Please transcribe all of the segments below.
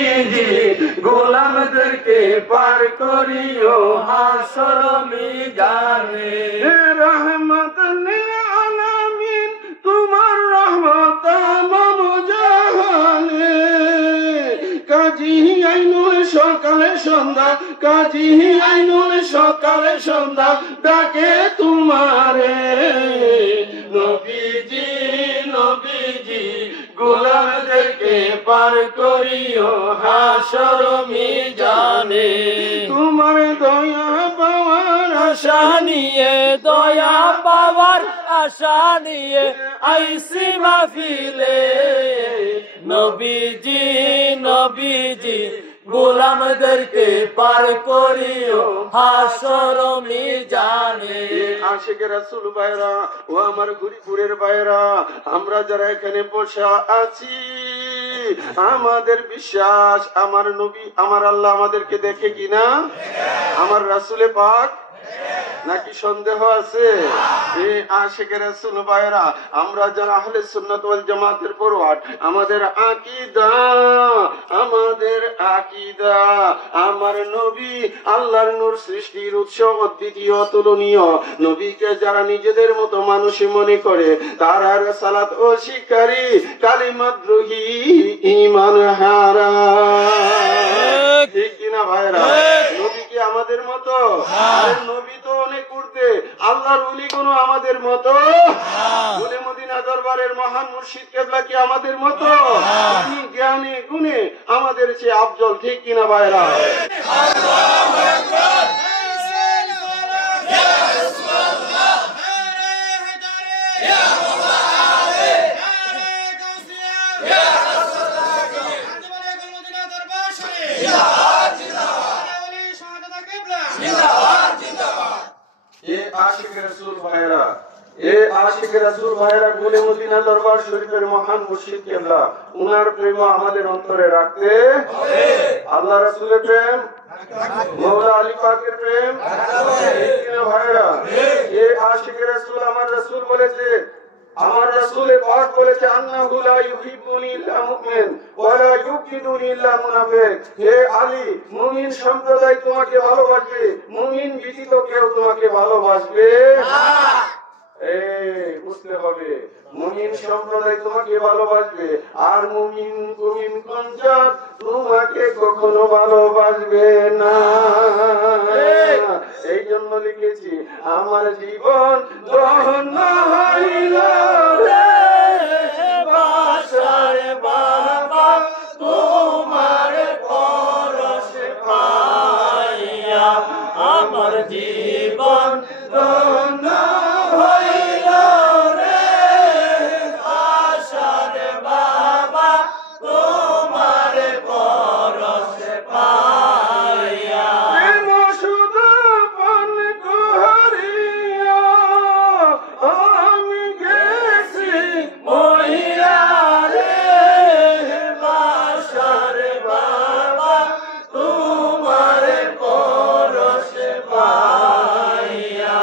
নবীজি গোলামদেরকে পার করিও হাসর মিজানে রহমত লিল আলামিন তোমার রহমত আমম জাহানে কাজী আইনুল সকালে সন্ধ্যা কাজী আইনুল সকালে সন্ধ্যা ডাকে তোমারে নবীজি নবীজি গোলামদেরকে পার করিও হাসর মিজানে তোমার দয়া পাওয়ার আশা নিয়ে দয়া পাওয়ার আশা নিয়ে আইসি মাহফিলে নবীজি নবীজি গোলামদেরকে পার করিও হাসর মিজানে আশিক রাসূল ভাইরা ও আমার গুরিপুরের ভাইরা আমরা যারা এখানে বসে আছি আমাদের বিশ্বাস আমার নবী আমার আল্লাহ আমাদেরকে দেখে কিনা আমার রাসূলে পাক নাকি সন্দেহ আছে এই আশিক রাসূল ভাইরা আমরা যারা আহলে সুন্নাত ওয়াল জামাতের পরওয়ার আমাদের আকীদা আমার নবী আল্লাহর নূর সৃষ্টির উৎস অদ্বিতীয় অতুলনীয় নবীকে যারা নিজেদের মতো মানুষই মনে করে তারা সালাত ও শিকারী কালিমাদ্রোহী ঈমান হারা ঠিক কিনা ভাইরা নবী কি আমাদের মতো নবী তো অনেক উর্ধে আল্লাহর ওলি কোন আমাদের মতো বলে মদিনা দরবারের মহান মুর্শিদ কেবলা কি আমাদের মতো জ্ঞানে গুণে আমাদের চেয়ে আফজল ঠিক কিনা ভাইরা আল্লাহু আকবার ইয়া রাসূলুল্লাহ ইয়া মুহাম্মদ ইয়া রাসূলুল্লাহ মদিনা দরবার শরীফ জিন্দাবাদ জিন্দাবাদ ওলি শাহাদাত কেবলা জিন্দাবাদ জিন্দাবাদ এ আশিক রাসূল ভাইরা এ আশিক রাসূল ভাইরা বলে মদিনা দরবার শরীফের মহান মুর্শিদ কেবলা উনার প্রেম আমাদের অন্তরে রাখতে হবে আল্লাহ রাসূলের প্রেম মওলা আলী পাকের প্রেম রাখতে হবে ভাইরা এ আশিক রাসূল আমার রাসূল বলেছে আমার রাসূলে পাক বলেছে আন্নাহু লা ইউহিব্বুনি ইল্লা মুমিন ওয়া লা ইউহিব্বুনি ইল্লা মুনাফিক হে আলী মুমিন সম্প্রদায় তোমাকে ভালোবাসবে মুমিন ব্যতীত কেউ তোমাকে ভালোবাসবে না বুঝতে হবে মুমিন সম্প্রদায় তোমাকে ভালোবাসবে আর মুমিন কোন জাত তোমাকে কখনো ভালোবাসবে না এই জন্য লিখেছি আমার জীবন ধন্য হইল রে বাসায় বাবা তোমার পরশে পাইয়া আমার জীবন ধন্য হইল রে বাসায় বাবা তোমার পরশে পাইয়া প্রেম শুধু পান করিয়া আমি গেছি মহিলা রে বাসায় বাবা তোমার পরশে পাইয়া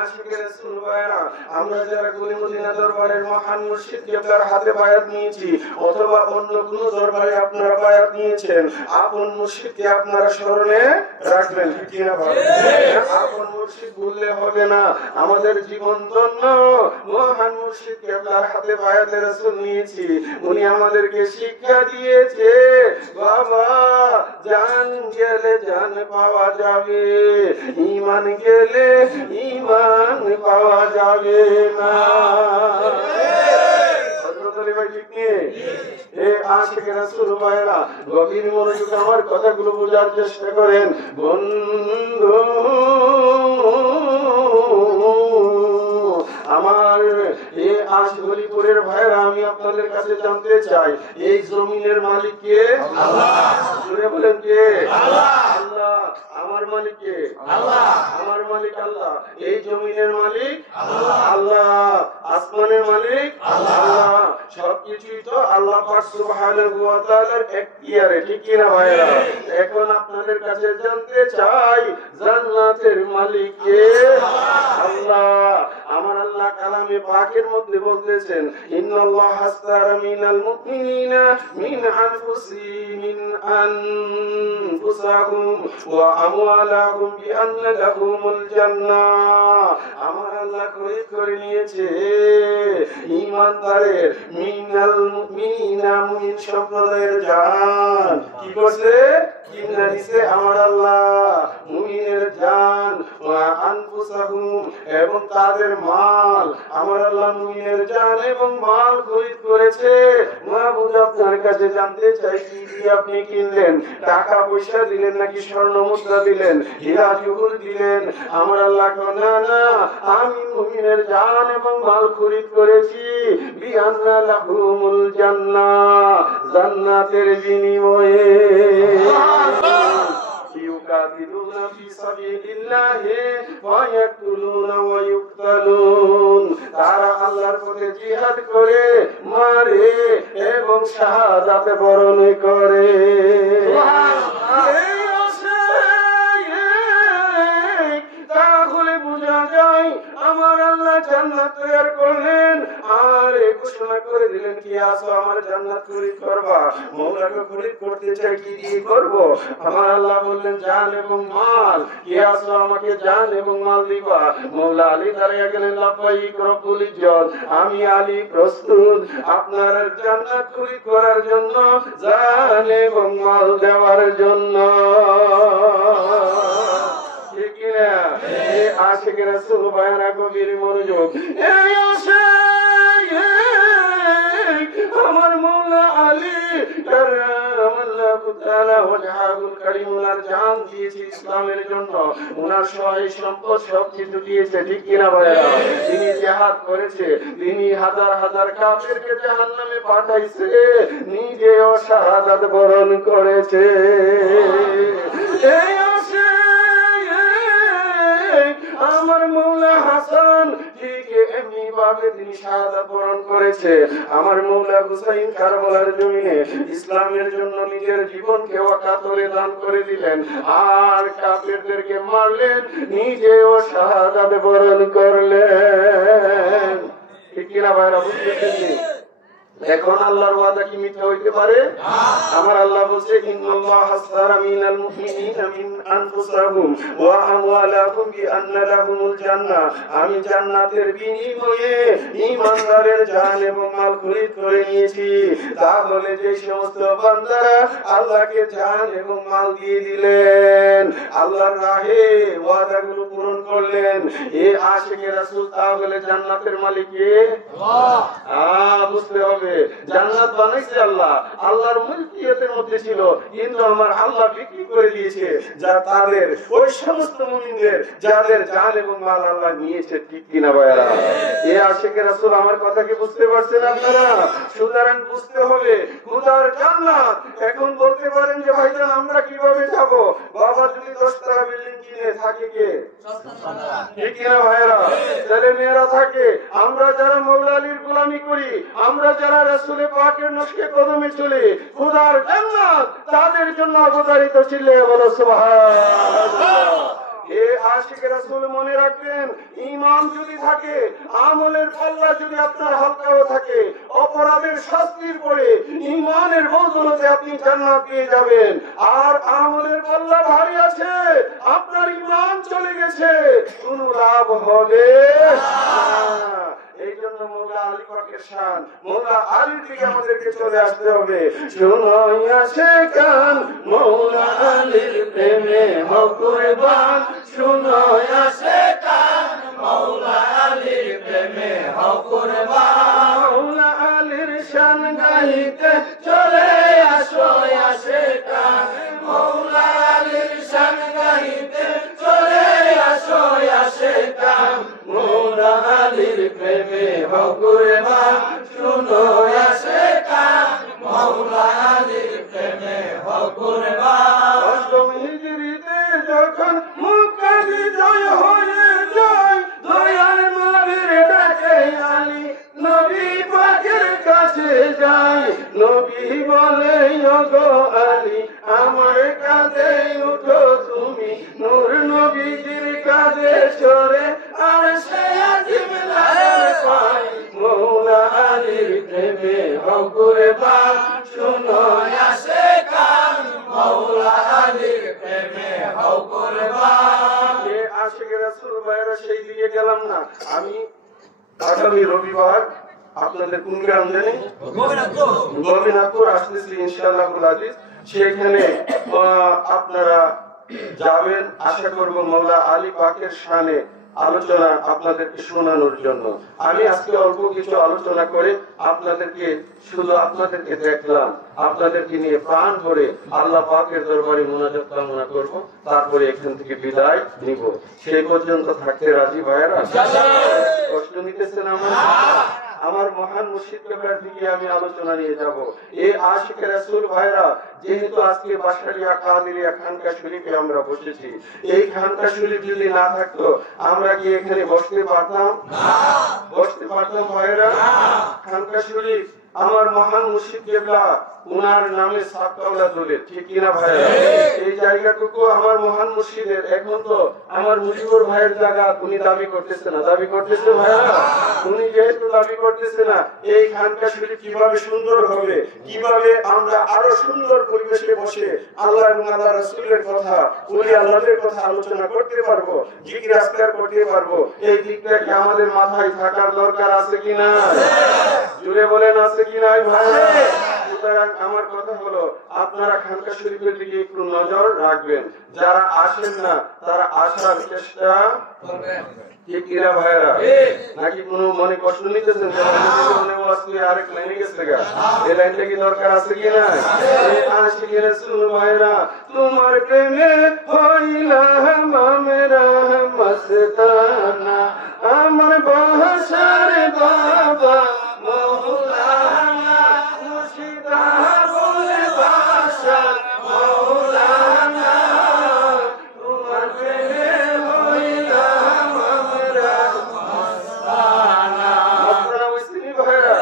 আশিক রাসূল ভাইরা আমরা যারা কুলি মদিনা দরবারের মহান মুর্শিদ কেবলার হাতে বায়াত নিয়েছি অথবা অন্য কোন দরবারে আপনারা বায়াত নিয়েছেন আপন মুর্শিদকে আপনারা স্মরণে রাখবেন ঠিক কিনা ভাই আপন মুর্শিদ ভুললে হবে না আমাদের জীবন ধন্য মহান মুর্শিদ কেবলার হাতে বায়াতে রাসূল নিয়েছি উনি আমাদেরকে শিক্ষা দিয়েছে বাবা জান গেলে জান পাওয়া যাবে ঈমান গেলে ঈমান পাওয়া যাবে না আশিক রাসূল ভাইরা গভীর মনোযোগ আমার কথাগুলো বোঝার চেষ্টা করেন বন্ধু আমার এই আশগলিপুরের ভাইরা আমি আপনাদের কাছে জানতে চাই এই জমিনের মালিক কে আল্লাহ জোরে বলেন কে আল্লাহ আল্লাহ আমার মালিক কে আল্লাহ আমার মালিক আল্লাহ এই জমিনের মালিক আল্লাহ আল্লাহ আসমানের মালিক আল্লাহ সবকিছুই তো আল্লাহ পাক সুবহানাহু ওয়া তাআলার এখতিয়ারে ঠিক কি না ভাইরা এখন আপনাদের কাছে জানতে চাই জান্নাতের মালিক কে আল্লাহ আমার আল্লাহ কালামে পাকের মধ্যে বলতেছেন ইন্নাল্লাহা আস্তারা মিনাল মুমিনিনা মিন আনফুসিহিম من أنفسهم وأموالهم بأن لهم الجنة আমার আল্লাহ খরিদ করে নিয়েছে ঈমানদারের মিনাল মুমিনিনা মুমিন সম্প্রদায়ের জান কি করছে কিনা দিছে আমার আল্লাহ মুমিনের জান ওয়া আনফুসাহুম এবং তাদের মাল আমার আল্লাহ মুমিনের জান এবং মাল খরিদ করেছে মাহবুব আপনার কাছে জানতে চাই কি দিয়ে আপনি কিনলেন টাকা পয়সা দিলেন নাকি স্বর্ণ মুদ্রা দিলেন হীরা জহর দিলেন আমার আল্লাহ না না আমি মুমিনের জান এবং মাল খরিদ করেছি বিআন্না লাহুমুল জান্নাহ জান্নাতের বিনিময়ে يقاتلون في سبيل الله ويقتلون ويقتلون তারা আল্লাহর পথে জিহাদ করে মারে এবং শাহাদাতে বরণ করে তাহলে বোঝা যায় আমার আল্লাহ জান্নাত তৈরি করলেন আর ঘোষণা করে দিলেন কি আসো আমার জান্নাত খরিদ করবা মওলাকে খরিদ করতে চাই কি দিয়ে করব আমার আল্লাহ বললেন জান এবং মাল কি আসো আমাকে জান এবং মাল দিবা মওলা আলী দাঁড়িয়ে গেলেন লাব্বাইক রব্বুল ইজ্জত আমি আলী প্রস্তুত আপনার জান্নাত খরিদ করার জন্য জান এবং মাল দেওয়ার জন্য আশিক রাসূল বায়ানা কবির মনোযোগ এই আমার মওলা আলী কারামাল্লাহু তাআলা ওয়াজহুল কারীম ওনার জান দিয়েছে ইসলামের জন্য ওনার সহায় সম্পদ সব কিছু দিয়েছে ঠিক কিনা ভাইরা তিনি জিহাদ করেছে তিনি হাজার হাজার কাফেরকে জাহান্নামে পাঠাইছে নিজেও শাহাদাত বরণ করেছে এই আমার মওলা হাসান ঠিক এমনি ভাবে তিনি শাহাদাত বরণ করেছে আমার মওলা হুসাইন কারবালার জমিনে ইসলামের জন্য নিজের জীবনকে ওয়াকাতরে দান করে দিলেন আর কাফেরদেরকে মারলেন নিজেও শাহাদাত বরণ করলেন ঠিক কিনা ভাইরা বুঝতেছেন এখন আল্লাহর ওয়াদা কি মিথ্যা হইতে পারে আমার আল্লাহ বলছে ইন্নাল্লাহ হাসসারা মিনাল মুমিনিনা মিন আনফুসাহুম ওয়া আমওয়ালাহুম বিআন্না লাহুমুল জান্নাহ আমি জান্নাতের বিনিময়ে ঈমানদারের জান এবং মাল খরিদ করে নিয়েছি তাহলে যে সমস্ত বান্দারা আল্লাহকে জান এবং মাল দিয়ে দিলেন আল্লাহর রাহে ওয়াদাগুলো পূরণ করলেন এই আশিকে রাসূল তাহলে জান্নাতের মালিক কে আল্লাহ বুঝতে হবে জান্নাত বানাইছে আল্লাহ আল্লাহর মিলকিয়তের মধ্যে ছিল কিন্তু আমার আল্লাহ বিক্রি করে দিয়েছে যা তাদের ওই সমস্ত মুমিনদের যাদের জান এবং মাল আল্লাহ নিয়েছে ঠিক কিনা ভাইরা এই আশিকে রাসূল আমার কথা কি বুঝতে পারছেন আপনারা সুতরাং বুঝতে হবে খোদার জান্নাত এখন বলতে পারেন যে ভাইজান আমরা কিভাবে যাব বাবা যদি 10 তলা বিল্ডিং কিনে থাকে কে ঠিক কিনা ভাইরা ছেলে মেয়েরা থাকে আমরা যারা মওলা আলীর গোলামি করি আমরা যারা রাসূলের পাকের নকশে কদমে চলে খোদার জান্নাত তাদের জন্য অবতারিত ছিল বলো সুবহানাল্লাহ এ আশিক রাসূল মনে রাখবেন ঈমান যদি থাকে আমলের পাল্লা যদি আপনার হালকাও থাকে অপরাধের শাস্তির পরে ঈমানের বদৌলতে আপনি জান্নাত পেয়ে যাবেন আর আমলের পাল্লা ভারী আছে আপনার ঈমান চলে গেছে কোনো লাভ হবে না এই জন্য মওলা আলী পাকের শান মওলা আলীর দিকে আমাদেরকে চলে আসতে হবে শোনো আশিকান মওলা আলীর প্রেমে হও কুরবান শোনো আশিকান মওলা আলীর প্রেমে হও কুরবান মওলা আলীর শান গাইতে চলে আসো আশিকান মওলা আলীর শান গাইতে চলে আসো আশিকান মওলা আলীর প্রেমে হও কুরবান শুনো আশিকান মওলা আলীর প্রেমে হও কুরবান অষ্টম হিজরিতে যখন মক্কা বিজয় হয়ে যায় দয়ার নবীর ডাকে আলী নবী পাকের কাছে যায় নবী বলে ওগো আলী আমার কাঁধে উঠো তুমি নূর নবীজির কাঁধে চড়ে আর সে আজিম লাগার পায় মওলা আলীর প্রেমে হও কুরবান শুনো আশিকান আমি আগামী রবিবার আপনাদের কোন গ্রাম জানি গোবিনাথপুর আসতেছি ইনশাআল্লাহুল আজিজ। সেখানে আপনারা যাবেন, আশা করব মওলা আলী পাকের শানে আলোচনা আপনাদেরকে শোনানোর জন্য। আমি আজকে অল্প কিছু আলোচনা করে আপনাদেরকে দেখলাম, আপনাদেরকে নিয়ে প্রাণ ভরে আল্লাহ পাকের দরবারে মুনাজাত কামনা করব, তারপরে এখান থেকে বিদায় নিব। সেই পর্যন্ত থাকতে রাজি ভাইয়েরা? কষ্ট নিতেছেন আমার মহান মুর্শিদ কেবলার দিকে আমি আলোচনা নিয়ে যাব। এই আশিকে রাসূল ভাইরা, যেহেতু আজকে বাশারিয়া কাদেরিয়া খানকা শরীফে আমরা বসেছি, এই খানকা শরীফ যদি না থাকতো আমরা কি এখানে বসতে পারতাম? বসতে পারতাম ভাইরা? খানকা শরীফ আমার মহান মুর্শিদ কেবলা উনার নামে সাতকাওলা দলে, ঠিক কিনা ভাইরা? এই জায়গাটুকু আমার মহান মুর্শিদের। এখন তো আমার মুজিবুর ভাইয়ের জায়গা উনি দাবি করতেছে না, দাবি করতেছে ভাইরা? উনি যেহেতু দাবি করতেছে না, এই খানকা শরীফ কিভাবে সুন্দর হবে, কিভাবে আমরা আরো সুন্দর পরিবেশে বসে আল্লাহ এবং আল্লাহ রাসূলের কথা, ওলি আল্লাহদের কথা আলোচনা করতে পারবো, জিকির আজকার করতে পারবো, এই দিকটা কি আমাদের মাথায় থাকার দরকার আছে কিনা? জুড়ে বলেন আছে কিনা ভাই? সুতরাং আমার কথা হলো, আপনারা খানকা শরীফের দিকে একটু নজর রাখবেন। যারা আসেন না তারা আসার চেষ্টা করবেন, ঠিক কিনা ভাইরা? নাকি কোনো মনে কষ্ট নিতেছেন? আরেক লাইনে গেছে গা, এই লাইনটা কি দরকার আছে কিনা? আশিকে রাসূল ভাইরা, তোমার প্রেমে হইলাম আমরা মস্তানা, আমার বাসার বাবা মওলানা মুর্শিদা বলে বাসার মওলানা, তোমার প্রেমে হইলাম আমরা মস্তানা। মস্তানা বুঝছিনি ভাইরা?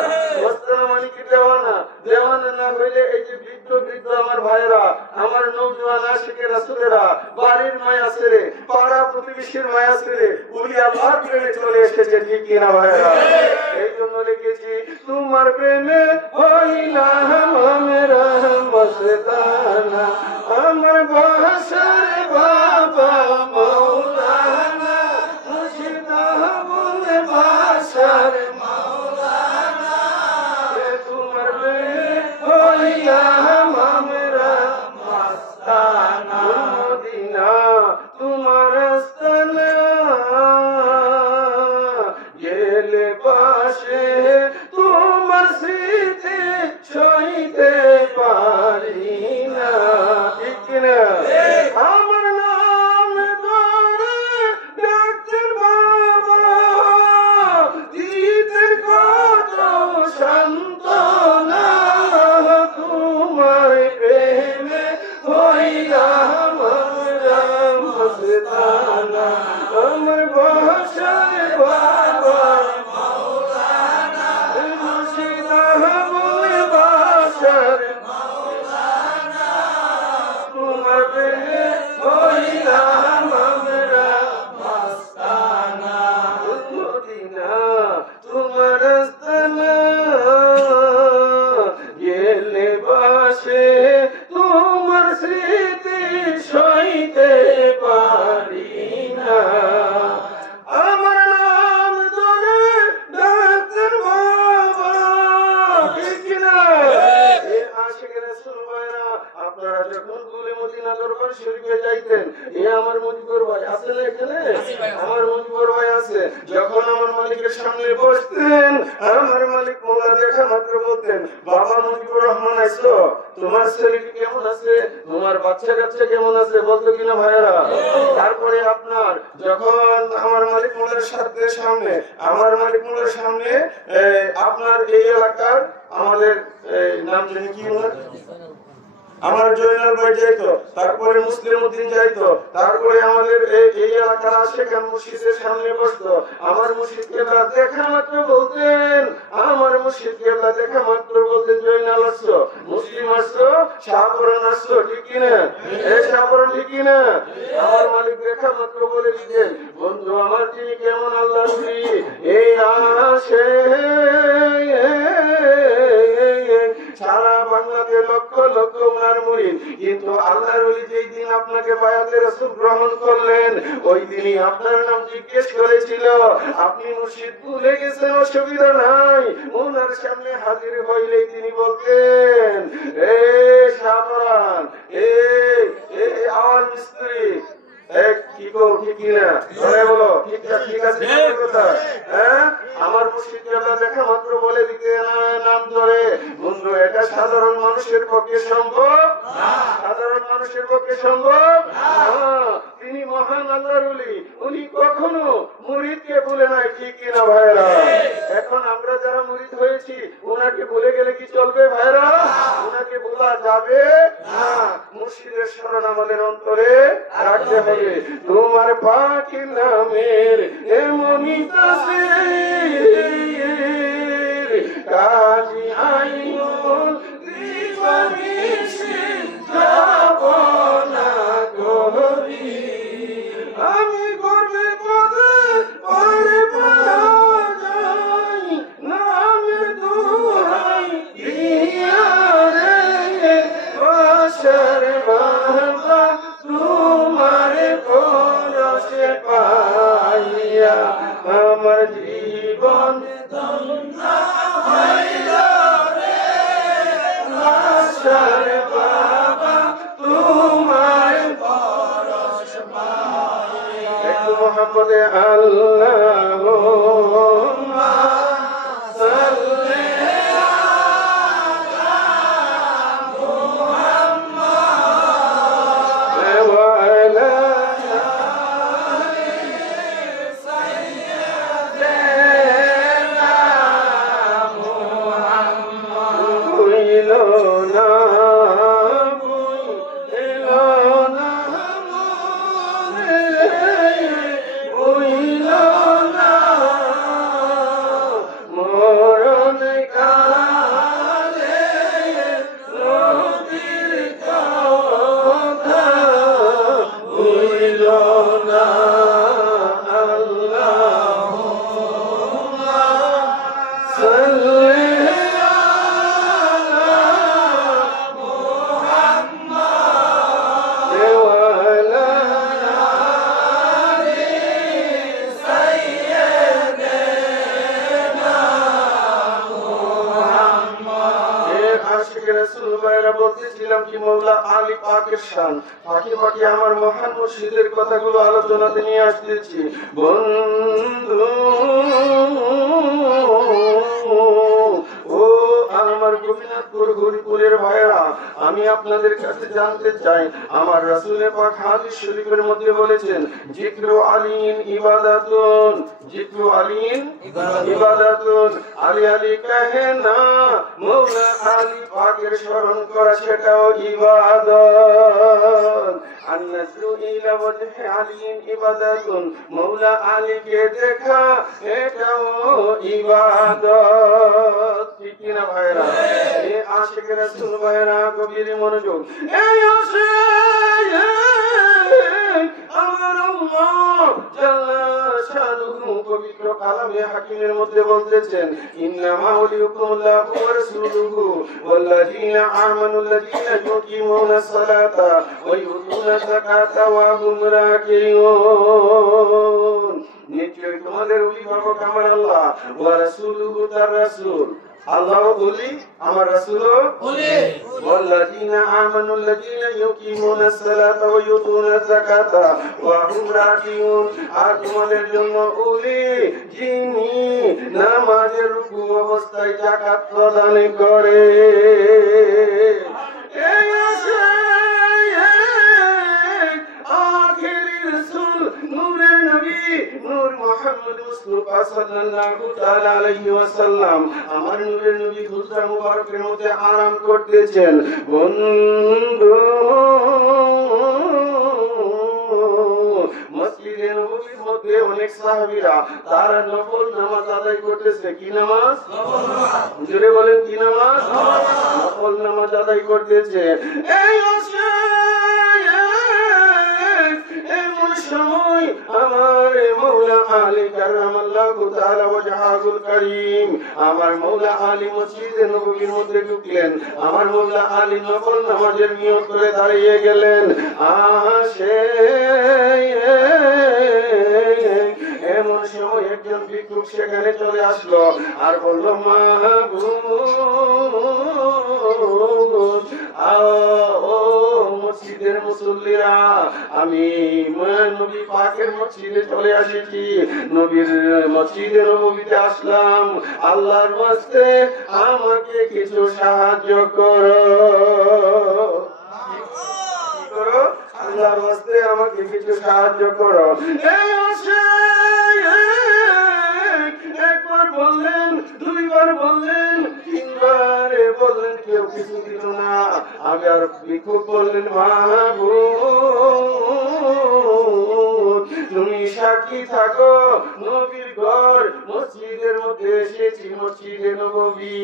মস্তানা মানে কি দেওয়ানা? দেওয়ানা না হইলে এই যে বৃদ্ধ বৃদ্ধ আমার ভাইরা, আমার নওজোয়ান আশিকে রাসূলেরা বাড়ির মায়া ছেড়ে, পাড়া প্রতিবেশীর মায়া ছেড়ে উলি আল্লাহর প্রেমে চলে এসেছে, ঠিক কিনা ভাইরা? এই জন্য লিখেছি, তোমার প্রেমে হইলাম আমরা মস্তানা, আমার বাসার বাবা মওলানা মুর্শিদা বলে বাসার মওলানা, তোমার প্রেমে হইলাম আমরা মস্তানা, মদিনা তোমার আস্তানা, গেলে পাশে তোমার স্মৃতি সইতে পারি না, ঠিক কিনা? আমার নাম ধরে ডাকতেন বাবা, দিতেন কত সান্ত্বনা, তোমার প্রেমে হইলাম আমরা মস্তানা, আমার বাসায় বাবা মওলানা মুর্শিদা বলে বাসার মওলানা, তোমার প্রেমে হইলাম আমরা মস্তানা, মদিনা তোমার আস্তানা, গেলে বাসে তোমার স্মৃতি সইতে পারি না, আমার নাম ধরে ডাকতেন বাবা, ঠিক কিনা? এই আশিকে রাসূল ভাইরা, আপনারা যখন গুলে মদিনা দরবার শরীফে যাইতেন, আমার মুজিবুর ভাই আছে না এখানে? আমার মুজিবুর ভাই আছে। যখন আমার মালিকের সামনে বসতেন, আমার মালিক মোলা দেখা মাত্র বলতেন, বাবা মুজিবুর রহমান আইছো, তোমার ছেলেটি কেমন আছে, তোমার বাচ্চা কাচ্চা কেমন আছে, বলতো কিনা ভাইরা? তারপরে আপনার যখন আমার মালিক মোলার সামনে, আমার মালিক মোলার সামনে আপনার এই এলাকার আমাদের নাম জানি কি আমার জয়নাল ভাই যাইতো, তারপরে মুসলিম উদ্দিন যাইতো, তারপরে আমাদের এই এলাকার আশেখান মুর্শিদের সামনে বসতো। আমার মুর্শিদ কেবলা দেখা মাত্র বলতেন, আমার মুর্শিদ কেবলা দেখা মাত্র বলতেন, জয়নাল আসছো, মুসলিম আসছো, শাহপুরান আসছো, ঠিক কিনা? এই শাহপুরান ঠিক কিনা? আমার মালিক দেখা মাত্র বলে দিতেন, বন্ধু আমার তিনি কেমন আল্লাহ এই আসে সারা বাংলাতে লক্ষ লক্ষ উনার মুরিদ, কিন্তু আল্লাহর ওলি যেই দিন আপনাকে বায়াতে রাসূল গ্রহণ করলেন ওই দিনই আপনার নাম জিজ্ঞেস করেছিল। আপনি মুর্শিদ ভুলে গেছেন, অসুবিধা নাই, ওনার সামনে হাজির হইলেই তিনি বলতেন, এ সাবরান, এ আওয়াল মিস্ত্রি, কি গো ঠিক কিনা বলো, ঠিক আছে কথা। হ্যাঁ, আমার মুর্শিদ দেখা মাত্র বলে দিতে নাম ধরে। বন্ধু, এটা সাধারণ মানুষের পক্ষে সম্ভব? সাধারণ মানুষের পক্ষে সম্ভব? তিনি মহান আল্লাহর ওলি, উনি কখনো মুরিদকে ভুলে নাই, ঠিক কিনা ভাইরা? এখন আমরা যারা মুরিদ হয়েছি ওনাকে ভুলে গেলে কি চলবে ভাইরা? ওনাকে ভোলা যাবে না। মুর্শিদের স্মরণ আমাদের অন্তরে রাখতে হবে। তোমার পাখি নামের এমনই তাসির কাজী আইনুল দিবানিশি যাব না করি, আমি করবে পদে পরে পাওয়া যাই নামের দোহাই দিয়া রে বাসার বাবা তোমার পরশে পাইয়া আমার জীবন ধন্য হইল রে বাসার বাবা তোমার পরশ পাইয়া। একটু মোহাম্মদে আল্লাহুম্মা সাল্লি বলতেছিলাম কি মওলা আলী পাকের শান ফাঁকি ফাঁকি আমার মহান মুর্শিদের কথাগুলো আলোচনাতে নিয়ে আসতেছি। বন্ধু ও আমার গোপীনাথপুর হরিপুরের ভাইরা, আমি আপনাদের কাছে জানতে চাই, আমার রাসূলের পাক হাদিস শরীফের মধ্যে বলেছেন জিক্রু আলীন ইবাদাতুন, জিক্রু আলীন ইবাদাতুন। আলী আলী কহে না, মওলা আলী পাকের স্মরণ করা সেটাও ইবাদত। আন-নাজরু ইলা ওয়াজহি আলীন ইবাদাতুন, মওলা আলীকে দেখা এটাও ইবাদত। ঠিক কি না ভাইরা? এই আশিক রাসূল ভাইরা গভীর মনোযোগ। এই আশিক আমার আল্লাহ জাল্লা শানুহু পবিত্র কালামে হাকিমের মধ্যে বলতেছেন, ইন্নামা ওয়ালিউকুমুল্লাহু ওয়া রাসূলুহু ওয়াল্লাযীনা আমানুল্লাযীনা ইউকিমুনাস সালাতা ওয়া ইউতুনাজ যাকাতা ওয়া হুম রাকিউন। নিশ্চয়ই তোমাদের অভিভাবক আমার আল্লাহ, ওয়া রাসূলুহু তার রাসূল। আল্লাহ বলি, আমার রাসূলও বলি। ওয়াল্লাযীনা আমানুল্লাযীনা ইউকিমুনাস সালাতা ওয়া ইউতুনাজ যাকাতা ওয়া হুম রাকিউন। আর তোমাদের জন্য ওলি যিনি নামাজের রুকু অবস্থায় যাকাত প্রদান করে। এই আছে আখেরি রাসূল নূরের নবী নূর মুহাম্মদ মুস্তাফা সাল্লাল্লাহু তাআলা আলাইহি ওয়াসাল্লাম আমার নূরের নবী হুজরা মুবারকের মধ্যে আরাম করতেছেন। বন্ধু মসজিদে নববীর মধ্যে অনেক সাহাবীরা তারা নফল নামাজ আদায় করতেছে। কি নামাজ? নফল নামাজ। জোরে বলেন কি নামাজ? নফল নামাজ আদায় করতেছে। এই আছে এমন সময় আমার মওলা আলী কাররামাল্লাহু তাআলা ওয়াজহাহুল কারীম। আমার মওলা আলী মসজিদে নববীর মধ্যে ঢুকলেন। আমার মওলা আলী নফল নামাজের নিয়ত করে দাঁড়িয়ে গেলেন। আসে এমন সময় একজন ভিক্ষুক সেখানে চলে আসলো আর বলল, মাহবুব ও মসজিদের মুসল্লিরা, আমি নবী পাকের মসজিদে চলে আসেছি, নবীর মসজিদে নববীতে আসলাম, আল্লাহর ওয়াস্তে আমাকে কিছু সাহায্য করো। আল্লাহর ওয়াস্তে আমাকে কিছু সাহায্য করো। একবার বললেন, দুইবার বললেন, তিনবারে বললেন, কেউ কিছু দিল না। আবার ভিক্ষুক বললেন, মাহবুব তুমি সাক্ষী থাকো, নবীর ঘর মসজিদের মধ্যে এসেছি, মসজিদে নববী,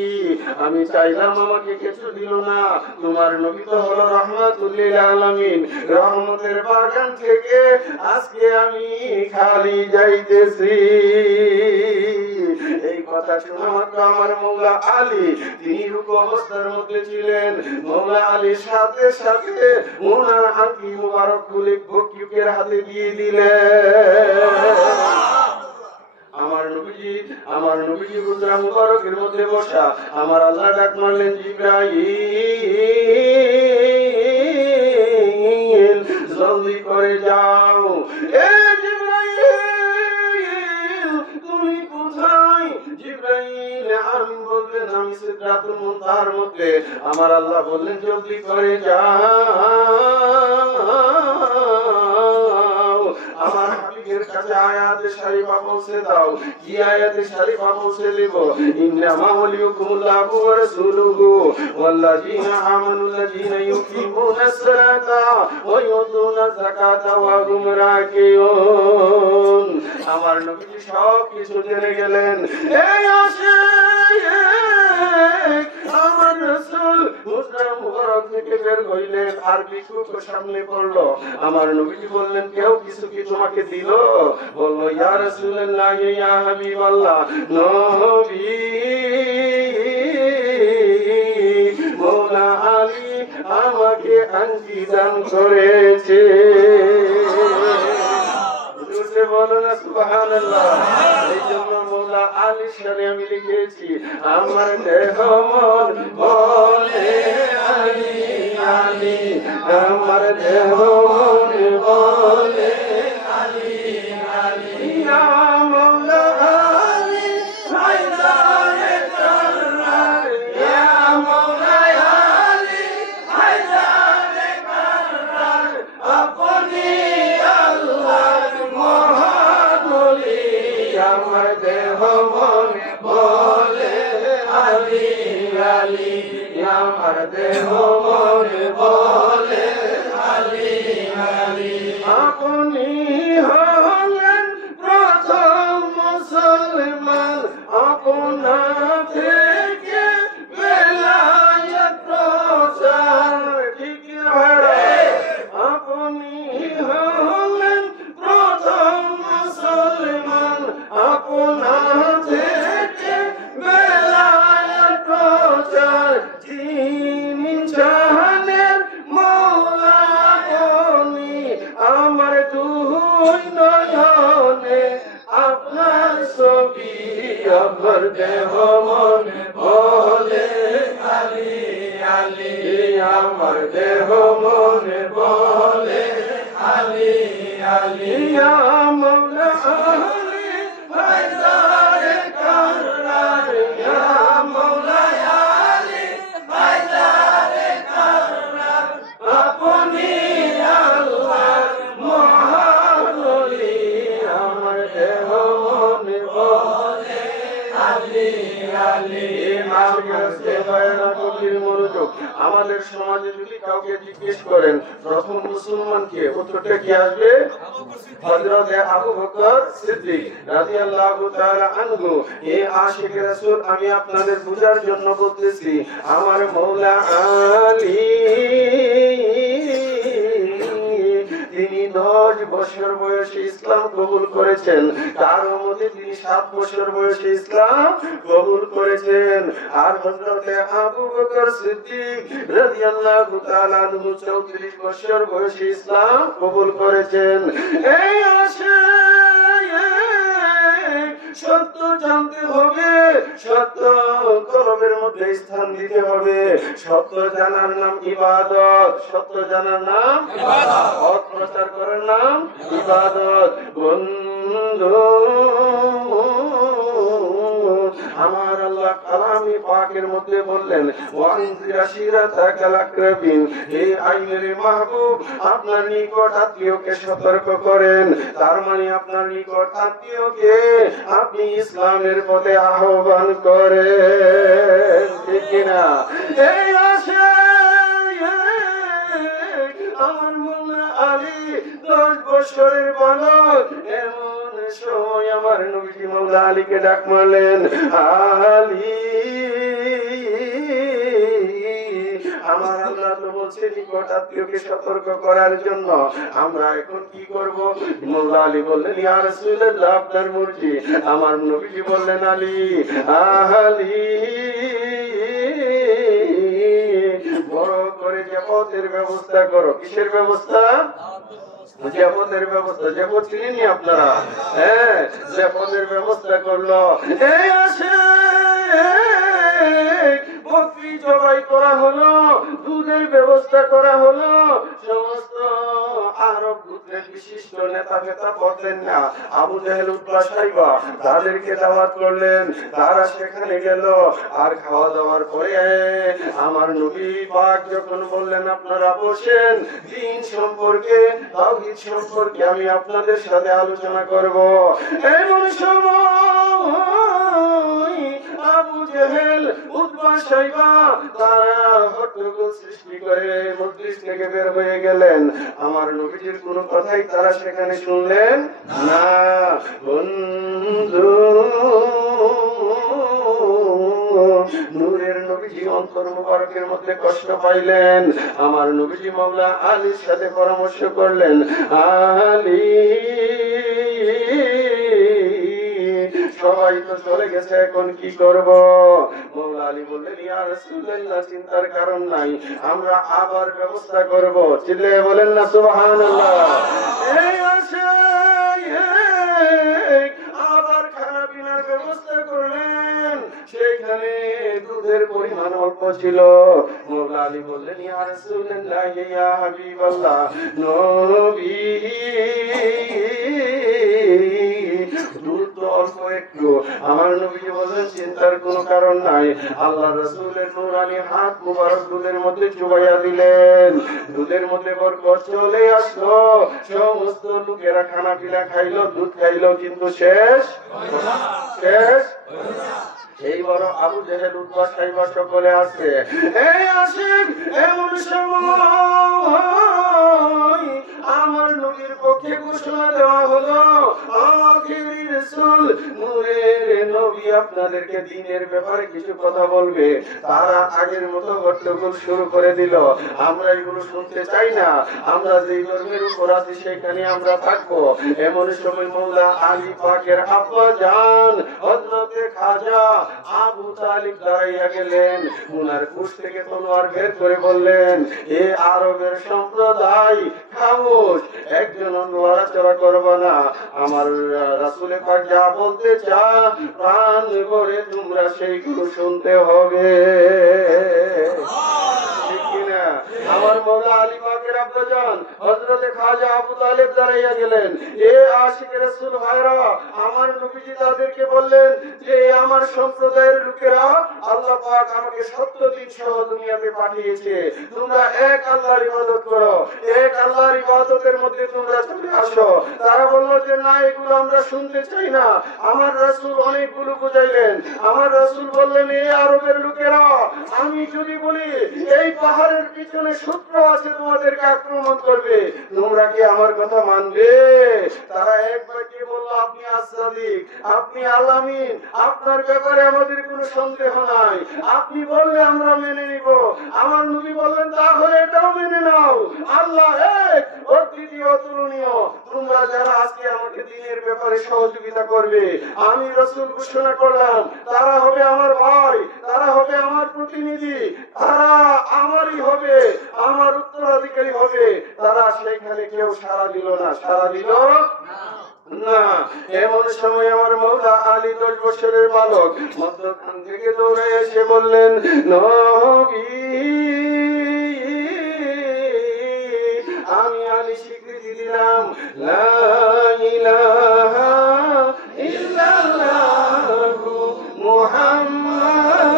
আমি চাইলাম আমাকে কিছু দিল না। তোমার নবী তো হলো রাহমাতুল লিল আলামিন, রহমতের বাগান থেকে আজকে আমি খালি যাইতেছি। এই কথা শোনা মাত্র আমার মওলা আলী, তিনি রুকু অবস্থার মধ্যে ছিলেন, মওলা আলীর সাথে সাথে ওনার আংটি মুবারক খুলে ভিক্ষুকের হাতে দিয়ে দিলেন। আমার নবীজি হুজরা মুবারকের মধ্যে বসা, আমার আল্লাহ ডাক মারলেন, জিবরাইল জলদি করে যাও। এ জিবরাইল তুমি কোথায়? জিবরাইল আমিন বললেন, আমি সিদরাতুল মুনতাহার মধ্যে। আমার আল্লাহ বললেন, জলদি করে যাও, আমার হাবিবের কাছে আয়াতে শরীফা পৌঁছে দাও। কি আয়াতে শরীফা পৌঁছে দেব? ইন্নামা ওয়ালিয়ুকুমুল্লাহু ওয়া রাসূলুহু ওয়াল্লাযীনা আমানুল্লাযীনা ইউকিমুনাস সালাতা ওয়া ইউতুনাজ যাকাতা ওয়া হুম রাকিউন। আমার নবী সব কিছু জেনে গেলেন। এই আশিক আমার রাসূল হুজরা মুবারক থেকে বের হইলেন আর ভিক্ষুক সামনে পড়লো। আমার নবীজি বললেন, কেউ কিছু কি তোমাকে দিল? বলল, ইয়া রাসূলুল্লাহ, ইয়া হাবিবাল্লাহ, নবী মওলা আলী আমাকে আংটি দান করেছে। বলো না সুবহানাল্লাহ। এই জন্য মওলা আলীর শানে আমি লিখেছি, আমার দেহ মন বলে আলী আলী, আমার দেহ মন বলে আলী আলী, ইয়া মওলা আলী হায়দারে কাররার, ইয়া মওলা আলী হায়দারে কাররার, আপনি আল্লাহর মহাদলি, আমার দেহ মন বলে আলী আলী, আমার দেহ মন বলে আলী আলী। আপনি হলেন প্রথম মুসলমান, আপনা থেকে বেলায়েত প্রচার, ঠিক আছে? আপনি হলেন প্রথম মুসলমান, আপনা থেকে বেলায়েত প্রচার, যিনি জাহানের মওলা আপনি, আমার দুই নয়নে আপনার ছবি, আমার দেহ মন বলে আলী আলী, আমার দেহ মন বলে আলী আলী, ইয়া মওলা আলী হায়দারে কাররার, ইয়া মওলা আলী হায়দারে কাররার, আপনি আল্লাহর মহাদলি, আমার দেহ মন বলে আলী আলী। আমাদের সমাজে যদি কাউকে জিজ্ঞেস করেন প্রথম মুসলমান কে, উত্তরটা কি আসবে? হযরত আবু বকর সিদ্দিক রাদিয়াল্লাহু তাআলা আনহু। এই আশিক রাসূল আমি আপনাদের বুঝার জন্য বলতেছি, আমার মওলা আলী তিনি 10 বছর বয়সে ইসলাম কবুল করেছেন, কারো মধ্যে তিনি 7 বছর বয়সে ইসলাম কবুল করেছেন। আর হযরতে আবু বকর সিদ্দিক রাদিয়াল্লাহু তাআলা আনহু 34 বছর বয়সে ইসলাম কবুল করেছেন। এই আসে সত্য জানতে হবে, সত্য কলবের মধ্যে স্থান দিতে হবে। সত্য জানার নাম ইবাদত, সত্য জানার নাম ইবাদত, হক প্রচার করার নাম ইবাদত। বন্ধু আমার আল্লাহ কালামে পাকের মধ্যে বললেন, ওয়ানজির আশিরাতাকাল আকরাবিন, হে আইনের মাহবুব, আপনার নিকট আত্মীয়কে সতর্ক করেন। তার মানে আপনার নিকট আত্মীয়কে আপনি ইসলামের পথে আহ্বান করেন, ঠিক কিনা? এই আসে আমার মোল্লা আলী 10 বছরের বালক, এমন সময় আমার নবীজি মোল্লা আলীকে ডাক মারলেন, আলী। আমার আল্লাহ তো বলছে নিকট আত্মীয়কে সতর্ক করার জন্য, আমরা এখন কি করব? মোল্লা আলী বললেন, ইয়া রাসূলুল্লাহ, আপনার মর্জি। আমার নবীজি বললেন, আলী, আলী, বড় করে জাকাতের ব্যবস্থা করো। কিসের ব্যবস্থা? জাকাতের ব্যবস্থা। জাকাত চিনেননি আপনারা? হ্যাঁ, জাকাতের ব্যবস্থা করলো। এই আসে বকরি জবাই করা হলো, দুধের ব্যবস্থা করা হলো। সমস্ত আরব গোত্রের বিশিষ্ট নেতা ফেতা পড়লেন না, আবু জেহেল, উতবা, সাইবা, তাদেরকে দাওয়াত করলেন। তারা সেখানে গেল। আর খাওয়া দাওয়ার পরে আমার নবী পাক যখন বললেন, আপনারা বসেন, দ্বীন সম্পর্কে, তাওহীদ সম্পর্কে আমি আপনাদের সাথে আলোচনা করব। এমন সময় আবু জেহেল, উতবা, সাইবা তারা হট্টগোল সৃষ্টি করে মজলিস থেকে বের হয়ে গেলেন। আমার নবীজির কোনো কথাই তারা সেখানে শুনলেন না। বন্ধু নূরের নবীজি অন্তর মুবারকের মধ্যে কষ্ট পাইলেন। আমার নবীজি মাওলা আলীর সাথে পরামর্শ করলেন, আলী, সবাই তো চলে গেছে, এখন কি করব? মাওলা আলী বললেন, ইয়া রাসূলুল্লাহ, চিন্তার কারণ নাই, আমরা আবার ব্যবস্থা করব। চিল্লায়ে বলেন না সুবহানাল্লাহ। এই আসে আবার খানা পিনার ব্যবস্থা করলেন। সেখানে দুধের পরিমাণ অল্প ছিল। মাওলা আলী বললেন, ইয়া রাসূলুল্লাহ, ইয়া হাবিবাল্লাহ, নবী, দুধ তো অল্প একটু। আমার নবীজি বললেন, চিন্তার কোনো কারণ নাই। আল্লাহ রাসূলের নূরানি হাত মুবারক দুধের মধ্যে চুবাইয়া দিলেন। দুধের মধ্যে বরকত চলে আসলো। সমস্ত লোকেরা খানা পিনা খাইলো, দুধ খাইলো, কিন্তু শেষ শেষ এই বড় আবু জেহেল, উতবা, সাইবা সকলে আসছে। এই আসেন, এমন সময় আমার নবীর পক্ষে ঘোষণা দেওয়া হলো, আখিরি রাসূল নূরের নবী আপনাদেরকে দ্বীনের ব্যাপারে কিছু কথা বলবে। তারা আগের মতো হট্টগোল শুরু করে দিল। আমরা এগুলো শুনতে চাই না, আমরা যেই ধর্মের উপর আছি সেখানে আমরা থাকবো। এমন সময় মাওলা আলী পাকের আব্বা জান হযরতে খাজা আবু তালিব দাঁড়াইয়া গেলেন। উনার কুশ থেকে তলোয়ার বের করে বললেন, এ আরবের সম্প্রদায়, খামোশ, একজন নড়াচড়া করবে না। আমার রাসূল পাক যা বলতে চা প্রাণ ভরে তোমরা সেইগুলো শুনতে হবে। আমার মাওলা আলী পাকের আব্বাজান হযরতে খাজা আবু তালিব দাঁড়াইয়া গেলেন। এ আশিক রাসূল ভাইরা, আমার নবীজি তাদেরকে বললেন যে আমার সম্প্রদায়ের লোকেরা, আল্লাহ পাক আমাকে সত্য দিন সহ দুনিয়াতে পাঠিয়েছে। তোমরা এক আল্লাহর ইবাদত করো, এক আল্লাহর ইবাদতের মধ্যে তোমরা চলে আসো। তারা বলল যে না, এগুলো আমরা শুনতে চাই না। আমার রাসূল অনেকগুলো বুঝাইলেন। আমার রাসূল বললেন, এই আরবের লোকেরা, আমি যদি বলি এই পাহাড়ের পিছনে শত্রু আছে, তোমাদেরকে আক্রমণ করবে, তোমরা কি আমার কথা মানবে? তারা এক বাক্যে বলল, আপনি আস-সাদিক, আপনি আল-আমিন, আপনার ব্যাপারে আমাদের কোনো সন্দেহ নাই, আপনি বললে আমরা মেনে নিব। আমার নবী বললেন, তাহলে এটাও মেনে নাও, আল্লাহ এক, দ্বিতীয় অতুলনীয়, তোমরা যারা আজকে আমাকে দ্বীনের ব্যাপারে সহযোগিতা করবে, আমি রাসূল ঘোষণা করলাম তারা হবে আমার ভাই, তারা হবে আমার প্রতিনিধি, তারা আমারই হবে, আমার উত্তরাধিকারী হবে। তারা সেখানে কেউ সাড়া দিল না, সাড়া দিল না। এমন সময় আমার মওলা আলী 10 বছরের বালক মধ্যখান থেকে দৌড়ে এসে বললেন, নবী আমি আলী স্বীকৃতি দিলাম লা ইলাহা ইল্লাল্লাহু মুহাম্মাদুর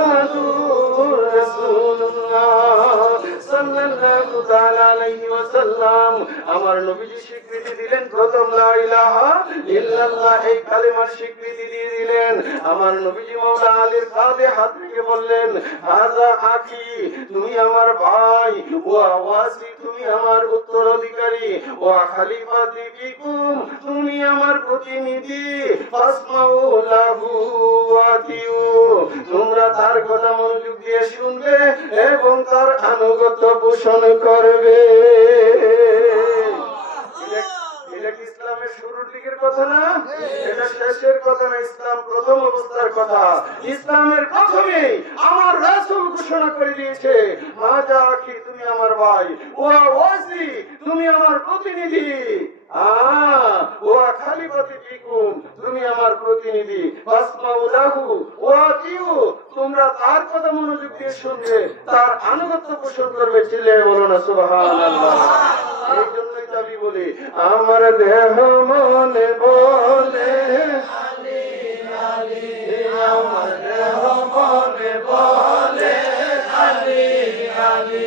রাসূলুল্লাহ সাল্লাল্লাহু তাআলা আলাইহি ওয়াসাল্লাম। আমার নবীজি স্বীকৃতি দিলেন প্রথম লা ইলাহা ইল্লাল্লাহ এই কালেমার স্বীকৃতি দিয়ে দিলেন। আমার নবীজি মাওলা আলীর কাঁধে হাত রেখে বললেন, হাযা আখি তুমি আমার ভাই, ওয়া ওয়াসি তুমি আমার উত্তরাধিকারী, ওয়া খলিফাতি ফিকুম তুমি আমার প্রতিনিধি, ফাসমাউ লাহু ওয়াতিউ তোমরা তার কথা মনোযোগ দিয়ে শুনবে এবং তার আনুগত্য পোষণ করবে। এটা কি ইসলামের শুরুর দিকের কথা না? এটা শেষের কথা না, ইসলাম প্রথম অবস্থার কথা। ইসলামের প্রথমেই আমার রাসূল ঘোষণা করে দিয়েছে, হাযা আখি তুমি আমার ভাই, ওয়া ওয়াসি তুমি আমার প্রতিনিধি, ওয়া খলিফাতি ফিকুম তুমি আমার প্রতিনিধি, ফাসমাউ লাহু ওয়াতিউ তোমরা তার কথা মনোযোগ দিয়ে শুনবে, তার আনুগত্য পোষণ করবে। চিল্লায়ে বলো না সুবহানাল্লাহ। এই জন্যই আমি বলি আমার দেহ মনে বলে আলী আলী, আমার দেহ মনে বলে আলী আলী,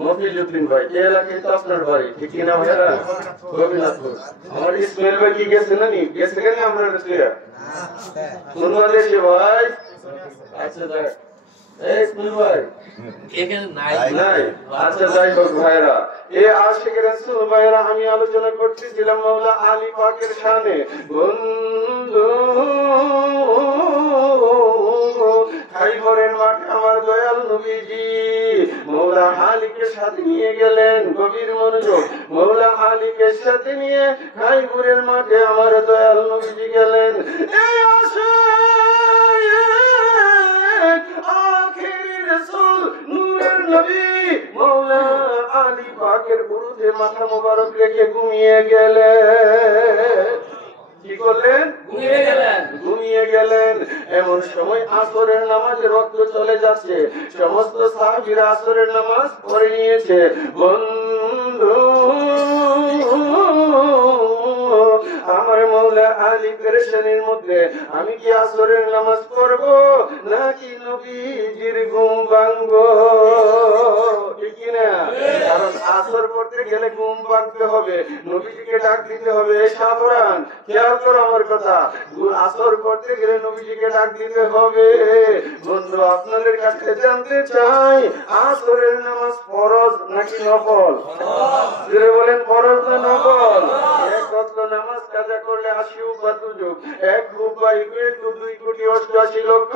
মফিজউদ্দিন ভাই এই এলাকায় তো আপনার বাড়ি, ঠিক কিনা ভাইরা? গোবিনাথপুর। আমার ইসমাইল ভাই কি গেছে না? গেছে কেন আমরা বাংলাদেশে ভাই? আচ্ছা দেখ এই ইসমাইল ভাই এখানে নাই। আচ্ছা যাই হোক ভাইরা, এই আশিক রাসূল ভাইরা আমি আলোচনা করতেছিলাম মাওলা আলী পাকের শানে। বন্ধু খাইবরের মাঠে আমার দয়াল নবীজি মাওলা আলীকে সাথে নিয়ে গেলেন। গভীর মনোযোগ, মাওলা আলীকে সাথে নিয়ে খাইবরের মাঠে আমার দয়াল নবীজি গেলেন। এই আখির রাসূল নূরের নবী মাওলা আলী পাকের বুরুজে মাথা মোবারক রেখে ঘুমিয়ে গেলেন। কি করলেন? ঘুমিয়ে গেলেন। এমন সময় আসরের নামাজে রক্ত চলে যাচ্ছে, সমস্ত সাহাবীরা আসরের নামাজ পড়ে নিয়েছে। বন্ধু আমার মাওলা আলী পেরেশানির মধ্যে, আমি কি আসরের নামাজ পড়ব নাকি নবীজির ঘুম ভাঙবো? ঠিক না? কারণ আসর পড়তে গেলে ঘুম ভাঙতে হবে, নবীজিকে ডাক দিতে হবে। সাবধান, খেয়াল করো আমার কথা, আসর পড়তে গেলে নবীজিকে ডাক দিতে হবে। বন্ধু আপনাদের কাছে জানতে চাই, আসরের নামাজ ফরজ নাকি নফল? জোরে বলেন, ফরজ না নফল? এক ওয়াক্ত নামাজ কাজা করলে 80 উপাত্ত যুগ, 1 রূপাই 2 কোটি 88 লক্ষ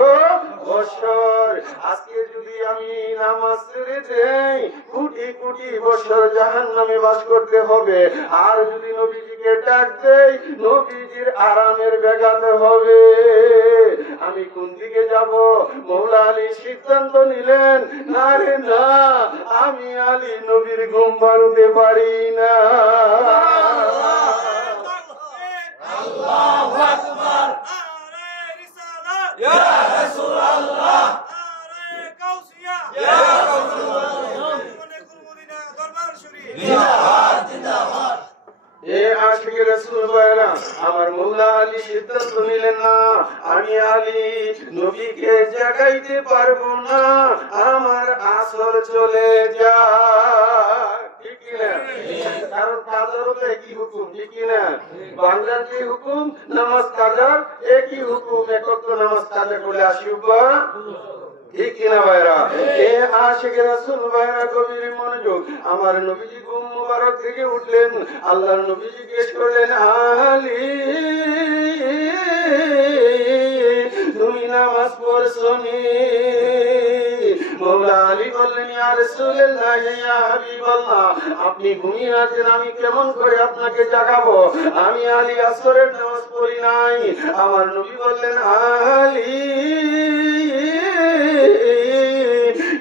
বছর। আজকে যদি আমি নামাজ ছেড়ে দেই, কোটি কোটি বছর জাহান্নামে বাস করতে হবে। আর যদি নবীজিকে ডাক দেই, নবীজির আরামের ব্যাঘাত হবে। আমি কোন দিকে যাব? মাওলা আলী সিদ্ধান্ত নিলেন, না রে না, আমি আলী নবীর ঘুম ভাঙতে পারি না। আল্লাহু আকবার। আরে রিসালাত ইয়া রাসূলুল্লাহ, আরে কাউসিয়া ইয়া রাসূলুল্লাহ, মনিকুল মদিনা দরবার শরীফ জিন্দাবাদ জিন্দাবাদ। এ আশিক রাসূল ভাইরা, আমার মাওলা আলী সিদ্ধান্ত নিলেন, না আমি আলী নবীকে জাগাই যাইতে পারবো না, আমার আসর চলে যায়। ঠিক কিনা? কারণ কাজার হলো একই হুকুম, ঠিক কিনা? বাংলার যে হুকুম নামাজ কাজার একই হুকুম, একত্র নামাজ কাজা করলে আসিবা। ঠিক কিনা ভাইরা? এ আশিকে রাসূল ভাইরা গভীর মনোযোগ। আমার নবীজি ঘুম মুবারক থেকে উঠলেন, আল্লাহর নবী জিজ্ঞেস করলেন, আলী তুমি নামাজ পড়ছনি? মওলা আলী বললেন, ইয়া রাসূলুল্লাহ, ইয়া হাবিবাল্লাহ, আপনি ঘুমিয়ে আছেন, আমি কেমন করে আপনাকে জাগাবো? আমি আলী আসরের নামাজ পড়ি নাই। আমার নবী বললেন, আলী